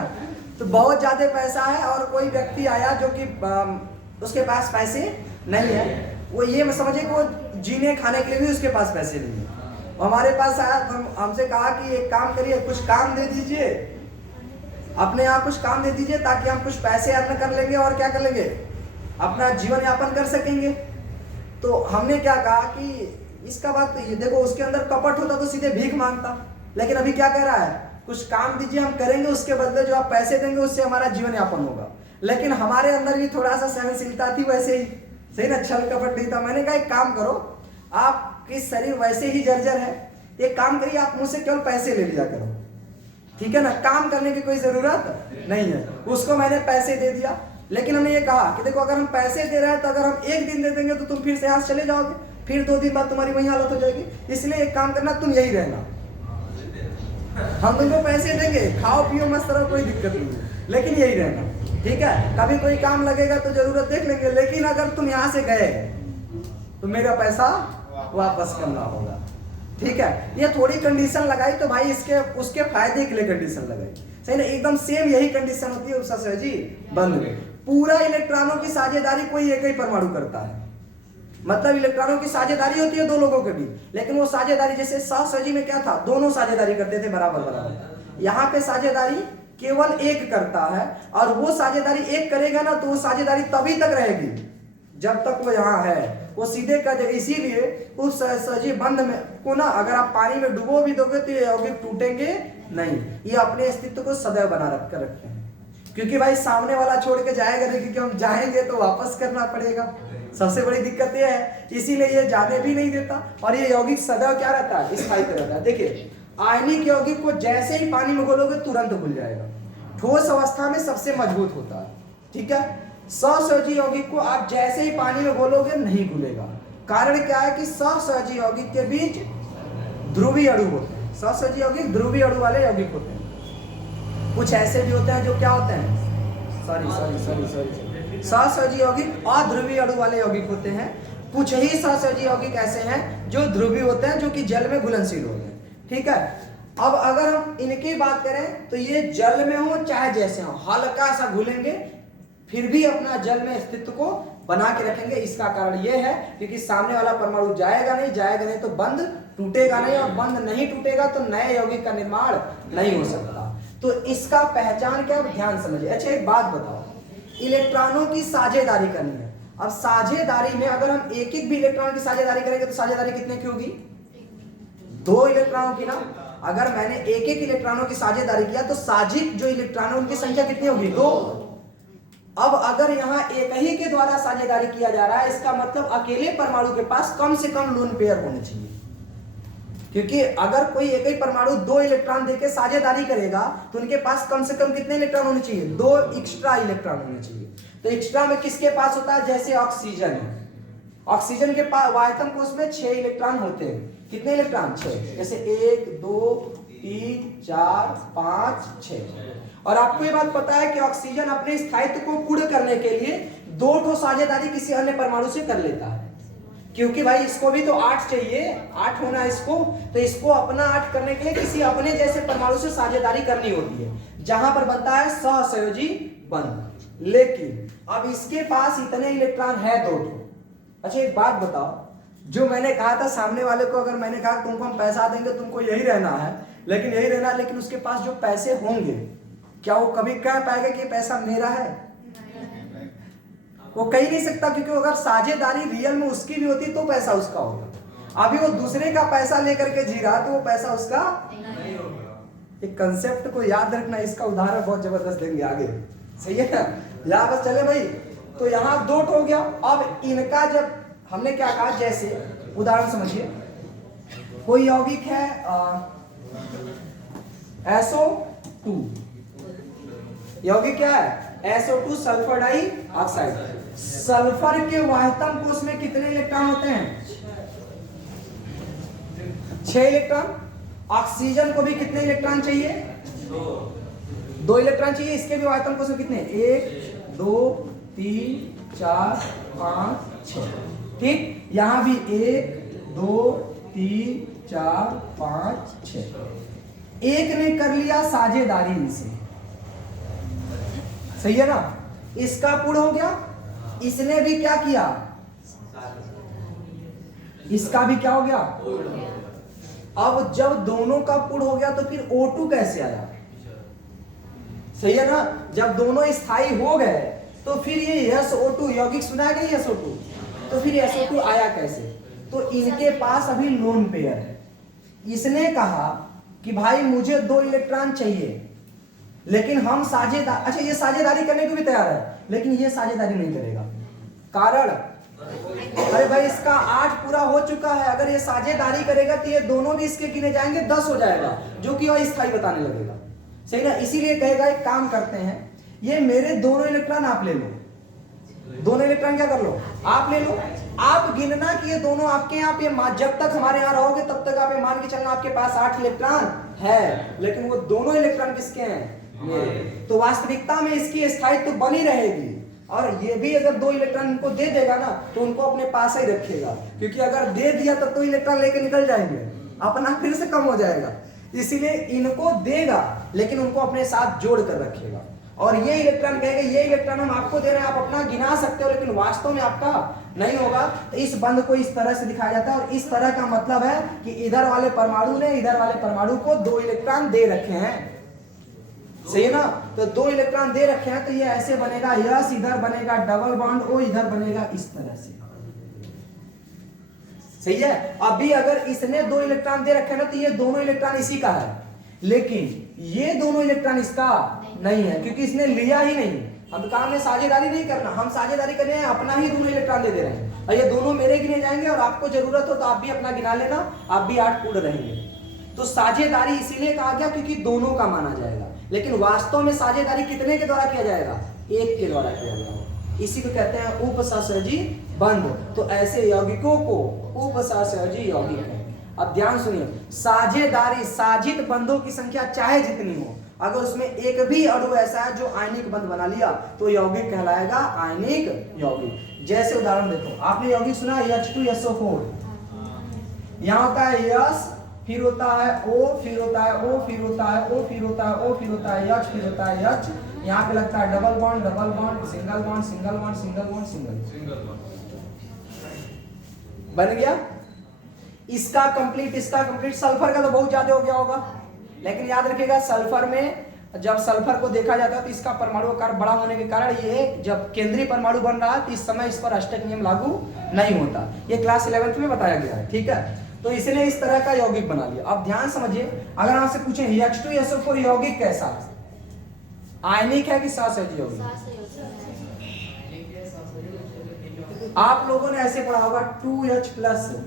तो बहुत ज्यादा पैसा है और कोई व्यक्ति आया जो कि उसके पास पैसे नहीं है, वो ये समझे कि वो जीने खाने के लिए भी उसके पास पैसे नहीं है। हमारे पास आया, हमसे कहा कि एक काम करिए, कुछ काम दे दीजिए, अपने यहाँ कुछ काम दे दीजिए ताकि हम कुछ पैसे अर्न कर लेंगे और क्या कर लेंगे, अपना जीवन यापन कर सकेंगे। तो हमने क्या कहा कि इसका बात तो ये देखो, उसके अंदर कपट होता तो सीधे भीख मांगता, लेकिन अभी क्या कह रहा है, कुछ काम दीजिए, हम करेंगे, उसके बदले जो आप पैसे देंगे उससे हमारा जीवन यापन होगा। लेकिन हमारे अंदर भी थोड़ा सा सहनशीलता थी वैसे ही, सही ना, छल कपट नहीं था। मैंने कहा एक काम करो, आपकी शरीर वैसे ही जर्जर है, एक काम करिए, आप मुझसे केवल पैसे ले लिया करो, ठीक है ना, काम करने की कोई जरूरत नहीं है। उसको मैंने पैसे दे दिया, लेकिन हमने ये कहा कि देखो अगर हम पैसे दे रहे हैं तो अगर हम एक दिन दे देंगे तो तुम फिर से यहाँ चले जाओगे, फिर 2 दिन बाद तुम्हारी वही हालत हो जाएगी, इसलिए एक काम करना, तुम यही रहना, हम तुमको पैसे देंगे, खाओ पियो मस्त रहो, कोई दिक्कत नहीं है, लेकिन यही रहना, ठीक है। कभी कोई काम लगेगा तो जरूरत देख लेंगे, लेकिन अगर तुम यहाँ से गए तो मेरा पैसा वापस करना होगा, ठीक है। ये थोड़ी कंडीशन लगाई तो भाई इसके उसके फायदे के लिए कंडीशन लगाई, सही ना। एकदम सेम यही कंडीशन होती है उपसहसहजी बंध में। पूरा इलेक्ट्रॉनों की साझेदारी कोई एक ही परमाणु करता है, मतलब इलेक्ट्रॉनों की साझेदारी होती है 2 लोगों के बीच, लेकिन वो साझेदारी जैसे सहसहजी में क्या था, दोनों साझेदारी करते थे बराबर बराबर। यहाँ पे साझेदारी केवल एक करता है, और वो साझेदारी एक करेगा ना तो वो साझेदारी तभी तक रहेगी जब तक वो यहाँ है, वो सीधे कर देगा। इसीलिए उस सहसहजी बंध में को ना अगर आप पानी में डुबो भी दोगे तो ये यौगिक टूटेंगे नहीं, ये अपने अस्तित्व को सदैव बना कर रखते हैं, क्योंकि भाई सामने वाला छोड़ के जाएगा नहीं, क्योंकि हम जाएंगे तो वापस करना पड़ेगा, सबसे बड़ी दिक्कत ये है, इसीलिए ये जाने भी नहीं देता। और ये यौगिक सदैव क्या रहता है, स्थायी रहता है। देखिए आयनिक यौगिक को जैसे ही पानी में घोलोगे तुरंत घुल जाएगा, ठोस अवस्था में सबसे मजबूत होता है, ठीक है। सहसहजी यौगिक को आप जैसे ही पानी में घोलोगे नहीं घुलेगा। कारण क्या है कि सहसहजी यौगिक के बीच ध्रुवीय अणु होते हैं, सहसहजी यौगिक ध्रुवीय अणु वाले यौगिक होते हैं। कुछ ऐसे भी होते हैं जो क्या होते हैं, सॉरी सहसहजी यौगिक अध्रुवीय अणु वाले यौगिक होते हैं। कुछ ही सहसहजी यौगिक ऐसे हैं जो ध्रुवीय होते हैं, जो कि जल में घुलनशील होते हैं, ठीक है। अब अगर हम इनकी बात करें तो ये जल में हो चाहे जैसे हो, हल्का सा घुलेंगे फिर भी अपना जल में अस्तित्व को बना के रखेंगे। इसका कारण ये है क्योंकि सामने वाला परमाणु जाएगा नहीं तो बंध टूटेगा नहीं, और बंध नहीं टूटेगा तो नए यौगिक का निर्माण नहीं हो सकता। तो इसका पहचान क्या है, ध्यान समझिए। अच्छा एक बात बताओ, इलेक्ट्रॉनों की साझेदारी करनी है। अब साझेदारी में अगर हम एक एक भी इलेक्ट्रॉन की साझेदारी करेंगे तो साझेदारी कितने की होगी, 2 इलेक्ट्रॉनों की ना। अगर मैंने एक एक इलेक्ट्रॉनों की साझेदारी किया तो साझिक जो इलेक्ट्रॉन है उनकी संख्या कितनी होगी, 2। अब अगर यहाँ एक ही के द्वारा साझेदारी किया जा रहा है, इसका मतलब अकेले परमाणु के पास कम से कम लोन पेयर होने चाहिए, क्योंकि अगर कोई एक ही परमाणु 2 इलेक्ट्रॉन देके साझेदारी करेगा तो उनके पास कम से कम कितने इलेक्ट्रॉन होने चाहिए, 2 एक्स्ट्रा इलेक्ट्रॉन होने चाहिए। तो एक्स्ट्रा में किसके पास होता है, जैसे ऑक्सीजन है, ऑक्सीजन के पास वायतम कोश में 6 इलेक्ट्रॉन होते हैं। कितने इलेक्ट्रॉन, 6। जैसे 1 2 3 4 5 6। और आपको ये बात पता है कि ऑक्सीजन अपने स्थायित्व को पूर्ण करने के लिए 2 ठो साझेदारी किसी अन्य परमाणु से कर लेता है, क्योंकि भाई इसको भी तो 8 चाहिए, 8 होना इसको, तो इसको अपना 8 करने के लिए किसी अपने जैसे परमाणु से साझेदारी करनी होती है, जहां पर बनता है सहसंयोजी बंध। लेकिन अब इसके पास इतने इलेक्ट्रॉन है 2 ठो। अच्छा एक बात बताओ, जो मैंने कहा था सामने वाले को, अगर मैंने कहा तुमको हम पैसा देंगे, तुमको यही रहना है, लेकिन यही रहना, लेकिन उसके पास जो पैसे होंगे, क्या वो कभी कह पाएगा कि पैसा मेरा है? वो कह ही नहीं सकता, क्योंकि अगर साझेदारी रियल में उसकी भी होती तो पैसा उसका होगा। अभी वो दूसरे का पैसा लेकर के जी रहा तो वो पैसा उसका नहीं होगा। एक कंसेप्ट को याद रखना, इसका उदाहरण बहुत जबरदस्त देंगे आगे, सही है ना? यहाँ बस चले भाई। तो यहाँ 2 हो गया। अब इनका जब हमने क्या कहा, जैसे उदाहरण समझिए, कोई यौगिक है SO2, यौगिक क्या है, SO2 सल्फर डाइऑक्साइड। सल्फर के वाहतम कोश में कितने इलेक्ट्रॉन होते हैं, 6 इलेक्ट्रॉन। ऑक्सीजन को भी कितने इलेक्ट्रॉन चाहिए, 2 इलेक्ट्रॉन चाहिए। इसके भी वाहतम कोश में कितने, 1 2 3 4 5 6। ठीक, यहां भी 1 2 3 4 5 6। एक ने कर लिया साझेदारी इनसे, सही है ना, इसका पूर्ण हो गया। इसने भी क्या किया, इसका भी क्या हो गया। अब जब दोनों का पूर्ण हो गया तो फिर O2 कैसे आया, सही है ना? जब दोनों स्थायी हो गए तो फिर ये SO2 यौगिक सुना गया SO2, तो फिर SO2 आया कैसे? तो इनके पास अभी लोन पेयर है। इसने कहा कि भाई मुझे 2 इलेक्ट्रॉन चाहिए, लेकिन हम साझेदार, अच्छा ये साझेदारी करने को भी तैयार है, लेकिन ये साझेदारी नहीं करेगा। कारण, अरे भाई इसका 8 पूरा हो चुका है, अगर ये साझेदारी करेगा तो ये दोनों भी इसके गिने जाएंगे, 10 हो जाएगा, जो कि अस्थायी बताने लगेगा, सही ना? इसीलिए कहेगा एक काम करते हैं, ये मेरे दोनों इलेक्ट्रॉन आप ले लो, दोनों इलेक्ट्रॉन क्या कर लो, आप ले लो। आप गिनना कि ये दोनों आपके यहाँ पे, जब तक हमारे यहाँ रहोगे तब तक आप ये मान के चलना आपके पास 8 इलेक्ट्रॉन है, लेकिन वो दोनों इलेक्ट्रॉन किसके हैं, मेरे। तो वास्तविकता में इसकी स्थायित्व बनी रहेगी, और ये भी अगर 2 इलेक्ट्रॉन इनको दे देगा ना तो उनको अपने पास ही रखेगा, क्योंकि अगर दे दिया तब तो इलेक्ट्रॉन लेके निकल जाएंगे, अपना फिर से कम हो जाएगा। इसीलिए इनको देगा लेकिन उनको अपने साथ जोड़ कर रखेगा। और ये इलेक्ट्रॉन कहेगा ये इलेक्ट्रॉन हम आपको दे रहे हैं, आप अपना गिना सकते हो, लेकिन वास्तव में आपका नहीं होगा। तो इस बंध को इस तरह से दिखाया जाता है, और इस तरह का मतलब है कि इधर वाले परमाणु ने इधर वाले परमाणु को 2 इलेक्ट्रॉन दे रखे हैं, सही है ना? तो 2 इलेक्ट्रॉन दे रखे हैं, तो ये ऐसे बनेगा, यस इधर बनेगा डबल बॉन्ड, ओ इधर बनेगा इस तरह से, सही है? अभी अगर इसने 2 इलेक्ट्रॉन दे रखे हैं ना तो ये दोनों इलेक्ट्रॉन इसी का है, लेकिन ये दोनों इलेक्ट्रॉन इसका नहीं है, क्योंकि इसने लिया ही नहीं। हम काम में साझेदारी नहीं करना, हम साझेदारी कर रहे हैं, अपना ही दोनों इलेक्ट्रॉन दे रहे हैं, और ये दोनों मेरे गिने जाएंगे, और आपको जरूरत हो तो आप भी अपना गिना लेना, आप भी 8 पूर्ण रहेंगे। तो साझेदारी इसीलिए कहा गया क्योंकि दोनों का माना जाएगा, लेकिन वास्तव में साझेदारी कितने के द्वारा किया जाएगा, 1 के द्वारा किया जाएगा। इसी को कहते हैं उपसहसंयोजी बंध। तो ऐसे यौगिकों को उपसहसंयोजी यौगिक है। अब ध्यान सुनिए, साझेदारी, साझित बंधों की संख्या चाहे जितनी हो, अगर उसमें एक भी अणु ऐसा है जो आयनिक बंध बना लिया तो यौगिक कहलाएगा आयनिक यौगिक। जैसे उदाहरण देखो, आपने यौगिक सुना H2SO4, यहाँ होता है यस फिर होता है O, फिर होता है O, फिर होता है O, फिर होता है O, फिर होता है H, फिर होता है H। यहाँ पे लगता है double bond, single bond, single bond, single bond, single बन गया। इसका कंप्लीट। सल्फर का तो बहुत ज्यादा हो गया होगा, लेकिन याद रखिएगा सल्फर में जब सल्फर को देखा जाता है तो इसका परमाणु आकार बड़ा होने के कारण ये जब केंद्रीय परमाणु बन रहा है तो इस समय इस पर अष्टक नियम लागू नहीं होता। ये क्लास 11th में बताया गया है, ठीक है। तो इसने इस तरह का यौगिक बना लिया। अब ध्यान समझिए, अगर आपसे पूछे H2SO4 यौगिक कैसा, आयनिक है कि सहसंयोजी यौगिक? आप लोगों ने ऐसे पढ़ा होगा 2H+SO4।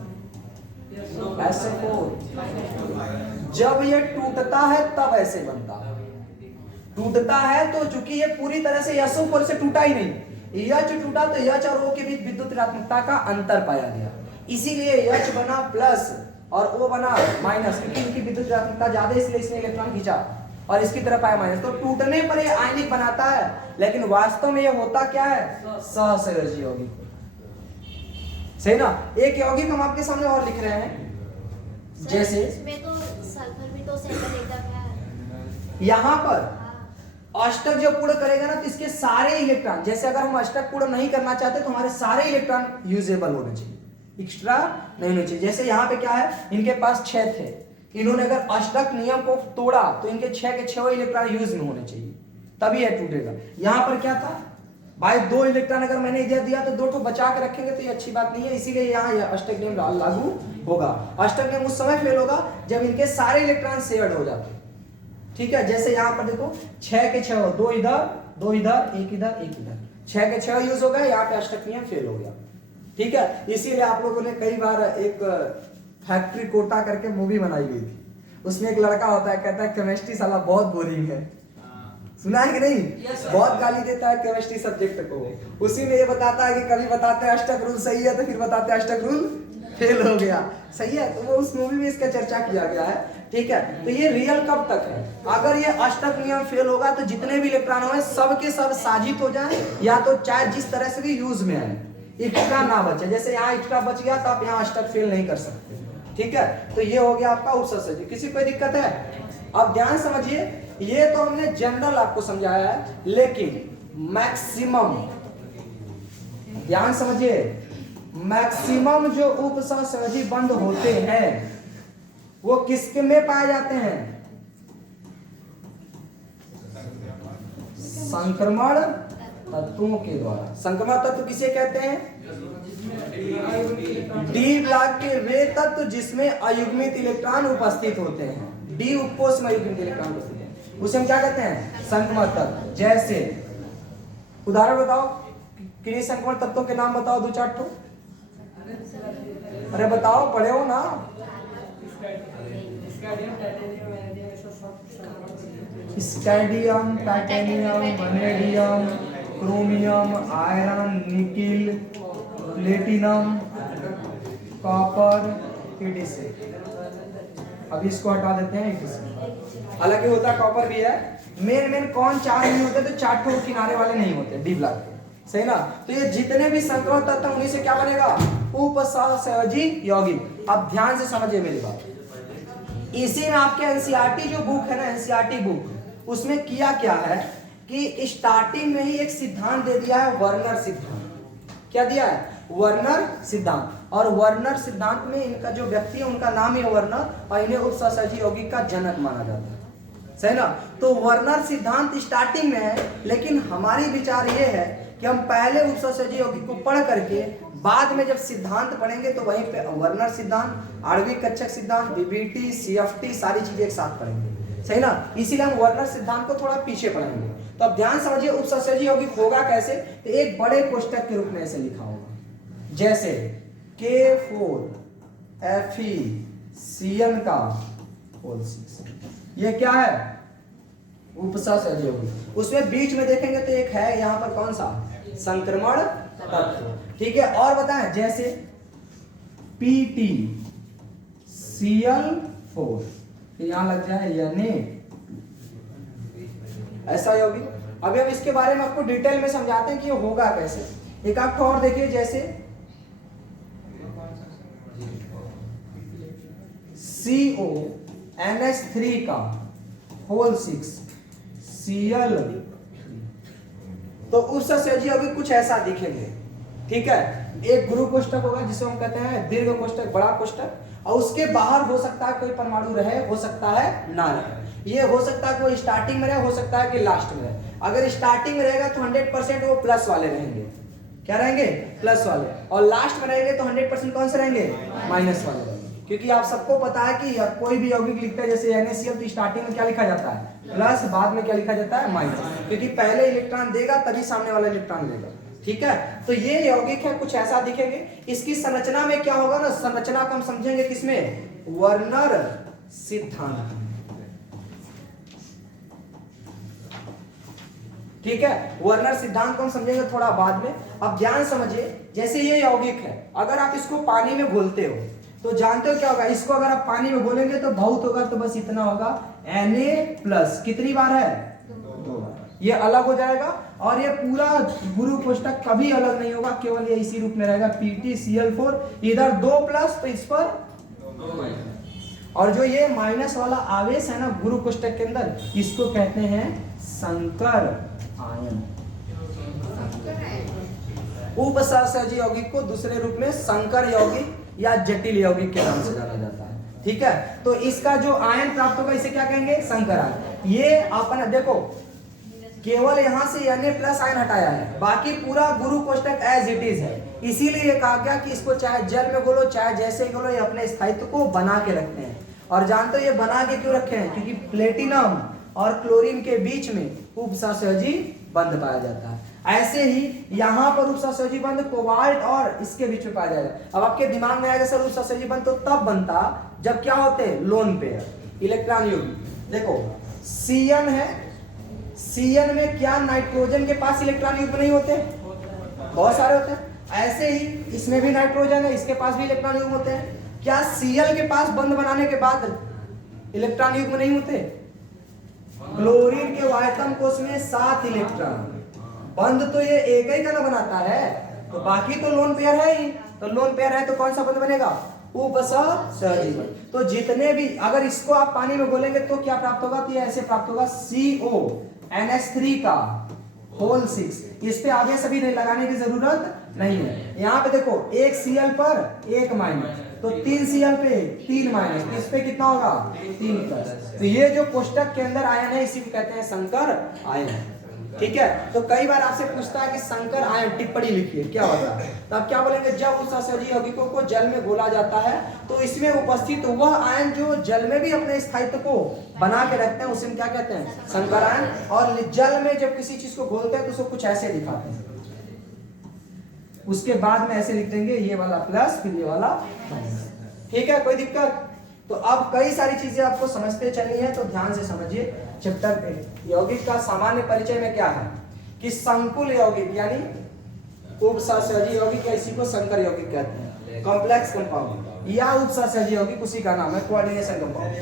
जब ये टूटता है तब ऐसे बनता है। टूटता है तो चूंकि ये पूरी तरह से SO4 से टूटा ही नहीं, H टूटा तो H और O के बीच विद्युत ऋणात्मकता का अंतर पाया गया, इसीलिए H बना प्लस और O बना माइनस, क्योंकि इनकी विद्युत ऋणात्मकता ज्यादा इसलिए इसने इलेक्ट्रॉन खींचा और इसकी तरफ आया माइनस। तो टूटने पर ये आयनिक बनाता है, लेकिन वास्तव में ये होता क्या है, सहसंयोजी यौगिक। सही ना। एक यौगिक हम आपके सामने और लिख रहे हैं, जैसे इसमें तो सल्फर भी तो सेंटर एकदम है। यहाँ पर अष्टक जब पूर्ण करेगा ना तो इसके सारे इलेक्ट्रॉन, जैसे अगर हम अष्टक पूर्ण नहीं करना चाहते तो हमारे सारे इलेक्ट्रॉन यूजेबल होने चाहिए, एक्स्ट्रा नहीं होने चाहिए। जैसे यहाँ पे क्या है, इनके पास 6 थे, इन्होंने अगर अष्टक नियम को तोड़ा तो इनके 6 के 6 इलेक्ट्रॉन यूज में होने चाहिए, तभी यह टूटेगा। यहाँ पर क्या था भाई, 2 इलेक्ट्रॉन अगर मैंने इधर दिया तो 2 ठो बचा के रखेंगे तो ये अच्छी बात नहीं है, इसीलिए यहाँ यह अष्टक नियम लागू होगा। अष्टक नियम उस समय फेल होगा जब इनके सारे इलेक्ट्रॉन शेयर्ड हो जाते, ठीक है। जैसे यहाँ पर देखो 6 के 6, 2 इधर 2 इधर, 1 इधर 1 इधर, 6 के 6 यूज हो गए, यहाँ पे अष्टक नियम फेल हो गया, ठीक है। इसीलिए आप लोगों ने कई बार एक फैक्ट्री कोटा करके मूवी बनाई गई थी, उसमें एक लड़का होता है, कहता है केमिस्ट्री साला बहुत बोरिंग है, सुना है कि नहीं? बहुत गाली देता है केमिस्ट्री सब्जेक्ट को। उसी में ये बताता है कि कभी बताते हैं अष्टक रूल सही है तो फिर बताते हैं अष्टक रूल फेल हो गया, सही है। तो वो उस मूवी में इसका चर्चा किया गया है, ठीक है। तो ये रियल कब तक है, अगर ये अष्टक नियम फेल होगा तो जितने भी इलेक्ट्रॉन हो सब के सब साजित हो जाए, या तो चाहे जिस तरह से भी यूज में आए, एक्स्ट्रा ना बचे। जैसे यहाँ एक्स्ट्रा बच गया तो आप यहाँ अष्टक फेल नहीं कर सकते, ठीक है। तो ये हो गया आपका उपसर्जक। किसी कोई दिक्कत है? अब ध्यान समझिए, ये तो हमने जनरल आपको समझाया है, लेकिन मैक्सिमम ध्यान समझिए, मैक्सिमम जो उपसंयोजी बंध होते हैं वो किसके में पाए जाते हैं? संक्रमण तत्वों के द्वारा। संक्रमण तत्व किसे कहते हैं? डी ब्लॉक के वे तत्व जिसमें अयुग्मित इलेक्ट्रॉन उपस्थित होते हैं, डी उपकोष में अयुग्मित इलेक्ट्रॉन उपस्थित है, उसे हम क्या कहते हैं? संक्रमण तत्व। जैसे उदाहरण बताओ, किन्हीं संक्रमण तत्वों के नाम बताओ, 2-4 ठो। अरे बताओ, पढ़े हो ना। Scandium, titanium, vanadium, chromium, iron, nickel, platinum, copper, etc। अभी इसको हटा देते हैं etc। हालांकि होता कॉपर भी है, मेन कौन 4 नहीं होते, तो 4 ठो किनारे वाले नहीं होते डी ब्लॉक के, सही ना। तो ये जितने भी संक्रमण तत्व उन्हीं से क्या बनेगा? उपसंयोजी यौगिक। अब ध्यान से समझिए मेरी बात, इसी में आपके एनसीईआरटी जो बुक है ना, एनसीईआरटी बुक, उसमें किया क्या है कि स्टार्टिंग में ही एक सिद्धांत दे दिया है, वर्नर सिद्धांत। क्या दिया है? वर्नर सिद्धांत। और वर्नर सिद्धांत में इनका जो व्यक्ति है उनका नाम है वर्नर, और इन्हें उपसंयोजी यौगिक का जनक माना जाता है, सही ना। तो वर्नर सिद्धांत स्टार्टिंग में है, लेकिन हमारी विचार ये है कि हम पहले उपसंयोजी यौगिक को पढ़ करके बाद में जब सिद्धांत पढ़ेंगे तो वहीं पे वर्नर सिद्धांत, आणविक कक्षक सिद्धांत, बीबीटी, सीएफटी सारी चीजें एक साथ पढ़ेंगे, सही ना। इसीलिए हम वर्नर सिद्धांत को थोड़ा पीछे पढ़ेंगे। तो अब ध्यान समझिए, उपसंयोजी यौगिक होगा कैसे, तो एक बड़े कोष्टक के रूप में ऐसे लिखा होगा, जैसे K4FeCN का होल 6, ये क्या है? उपसंयोजी यौगिक। उसमें बीच में देखेंगे तो एक है यहाँ पर कौन सा? संक्रमण तत्व, ठीक है। और बताएं, जैसे PtCl4, यहां लग जाए यानी ऐसा यौगिक। अभी हम इसके बारे में आपको डिटेल में समझाते हैं कि ये होगा कैसे। एक आपको और देखिए, जैसे CO NH3 का होल 6 Cl। तो उस सहसंयोजी यौगिक कुछ ऐसा दिखेंगे, ठीक है। एक गुरु कोष्ठक होगा जिसे हम कहते हैं दीर्घ कोष्ठक, बड़ा कोष्ठक, और उसके बाहर हो सकता है कोई परमाणु रहे, हो सकता है ना रहे। ये हो सकता है कोई स्टार्टिंग में रहे, हो सकता है कि लास्ट में रहे। अगर स्टार्टिंग में रहेगा तो 100% वो प्लस वाले रहेंगे। क्या रहेंगे? प्लस वाले। और लास्ट में रहेंगे तो 100% कौन से रहेंगे? माइनस वाले रहेंगे। क्योंकि आप सबको पता है कि कोई भी यौगिक लिखते हैं जैसे NaCl, तो स्टार्टिंग में क्या लिखा जाता है? प्लस, बाद में क्या लिखा जाता है? माइनस। क्योंकि पहले इलेक्ट्रॉन देगा तभी सामने वाला इलेक्ट्रॉन लेगा, ठीक है। तो ये यौगिक है, कुछ ऐसा दिखेंगे। इसकी संरचना में क्या होगा ना, संरचना को हम समझेंगे किसमें? वर्नर सिद्धांत, ठीक है। वर्नर सिद्धांत को हम समझेंगे थोड़ा बाद में। अब ध्यान समझिए, जैसे ये यौगिक है, अगर आप इसको पानी में घोलते हो तो जानते हो क्या होगा? इसको अगर आप पानी में घोलेंगे तो बहुत होगा, तो बस इतना होगा Na+। कितनी बार है? 2 बार। ये अलग हो जाएगा और ये पूरा गुरु कोष्ठक कभी अलग नहीं होगा, केवल ये इसी रूप में रहेगा PtCl4। इधर 2+ तो इस पर 2-। और जो ये माइनस वाला आवेश है ना गुरु कोष्ठक के अंदर, इसको कहते हैं संकर आयन। उपसहसंयोजी यौगिक को दूसरे रूप में संकर यौगिक या जटिल यौगिक के नाम से जाना जाता है, ठीक है। तो इसका जो आयन प्राप्त होगा इसे क्या कहेंगे? संकर आयन। ये अपन देखो, केवल यहां से Na+ आयन हटाया है, बाकी पूरा गुरु कोष्ठक एज इट इज है। इसीलिए ये कहा गया कि इसको चाहे जल में घोलो चाहे जैसे घोलो, ये अपने स्थायित्व को बना के रखते हैं। और जानते हो ये बना के क्यों रखे हैं? क्योंकि प्लेटिनम और क्लोरीन के बीच में उपसहसंयोजी बंध पाया जाता है। ऐसे ही यहाँ पर उपसहसंयोजी बंध कोबाल्ट और इसके बीच में पाया जाएगा। अब आपके दिमाग में आएगा सर उपसहसंयोजी बंध तो तब बनता जब क्या होते हैं? लोन पेयर, इलेक्ट्रॉन युग्म। देखो Cn है, Cn में क्या नाइट्रोजन के पास इलेक्ट्रॉन युग्म नहीं होते? बहुत सारे होते हैं। ऐसे ही इसमें भी नाइट्रोजन है, इसके पास भी इलेक्ट्रॉन युग्म होते हैं। क्या Cl के पास बंध बनाने के बाद इलेक्ट्रॉन युग्म नहीं होते? क्लोरीन के वायतम कोश में 7 इलेक्ट्रॉन। बंध तो ये एक ही का ना बनाता है, तो बाकी तो लोन पेयर है ही। तो लोन पेयर है तो कौन सा बंध बनेगा? उपसहसंयोजी बंध। तो जितने भी, अगर इसको आप पानी में घोलेंगे तो क्या प्राप्त होगा? तो ये ऐसे प्राप्त होगा CO NH3 का होल 6। इस पे आगे सभी नहीं लगाने की जरूरत नहीं है। यहाँ पे देखो एक Cl पर एक माइनस, तो 3 Cl पे 3 माइनस, इस पे कितना होगा? 3+। तो ये जो कोष्ठक के अंदर आयन है इसी को कहते हैं संकर आयन, ठीक है। तो कई बार आपसे पूछता है कि संकर आयन टिप्पणी लिखिए, क्या होता है? तो आप क्या बोलेंगे? जब उपसहसंयोजी यौगिकों को जल में घोला जाता है तो इसमें उपस्थित वह आयन जो जल में भी अपने स्थायित्व को बना के रखते हैं उसे हम क्या कहते हैं? संकर आयन। और जल में जब किसी चीज को घोलते हैं तो उसको कुछ ऐसे दिखाते हैं, उसके बाद में ऐसे लिख देंगे ये वाला प्लस फिर ये वाला माइनस, ठीक है। कोई दिक्कत? तो अब कई सारी चीजें आपको समझते चलनी है, तो ध्यान से समझिए। चैप्टर पे यौगिक का सामान्य परिचय में क्या है कि संकुल यौगिक यानी उपसहसंयोजी यौगिक या इसी को संकर यौगिक कहते हैं, कॉम्प्लेक्स कंपाउंड या उपसहसंयोजी यौगिक उसी का नाम है, कोऑर्डिनेशन कंपाउंड।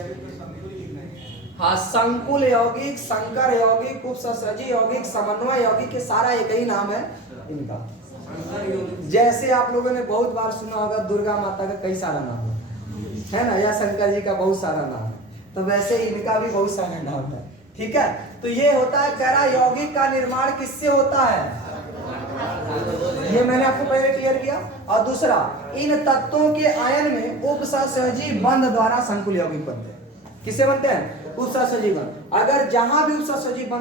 हाँ, संकुल यौगिक, संकर यौगिक, उपसहसंयोजी यौगिक, समन्वय यौगिक, ये सारा एक ही नाम है इनका। जैसे आप लोगों ने बहुत बार सुना होगा दुर्गा माता का कई सारा नाम है ना, या शंकर जी का बहुत सारा नाम है, तो वैसे इनका भी बहुत सारा नाम है, ठीक है। तो ये होता है, कह रहा यौगिक का निर्माण किससे होता है? ये मैंने आपको पहले क्लियर किया। और दूसरा, इन तत्वों के आयन में उपसहसंयोजी बंध द्वारा संकुल यौगिक बनते हैं। किससे बनते हैं? उपसहसंयोजी बंध। अगर जहां भी उपसहसंयोजी बंध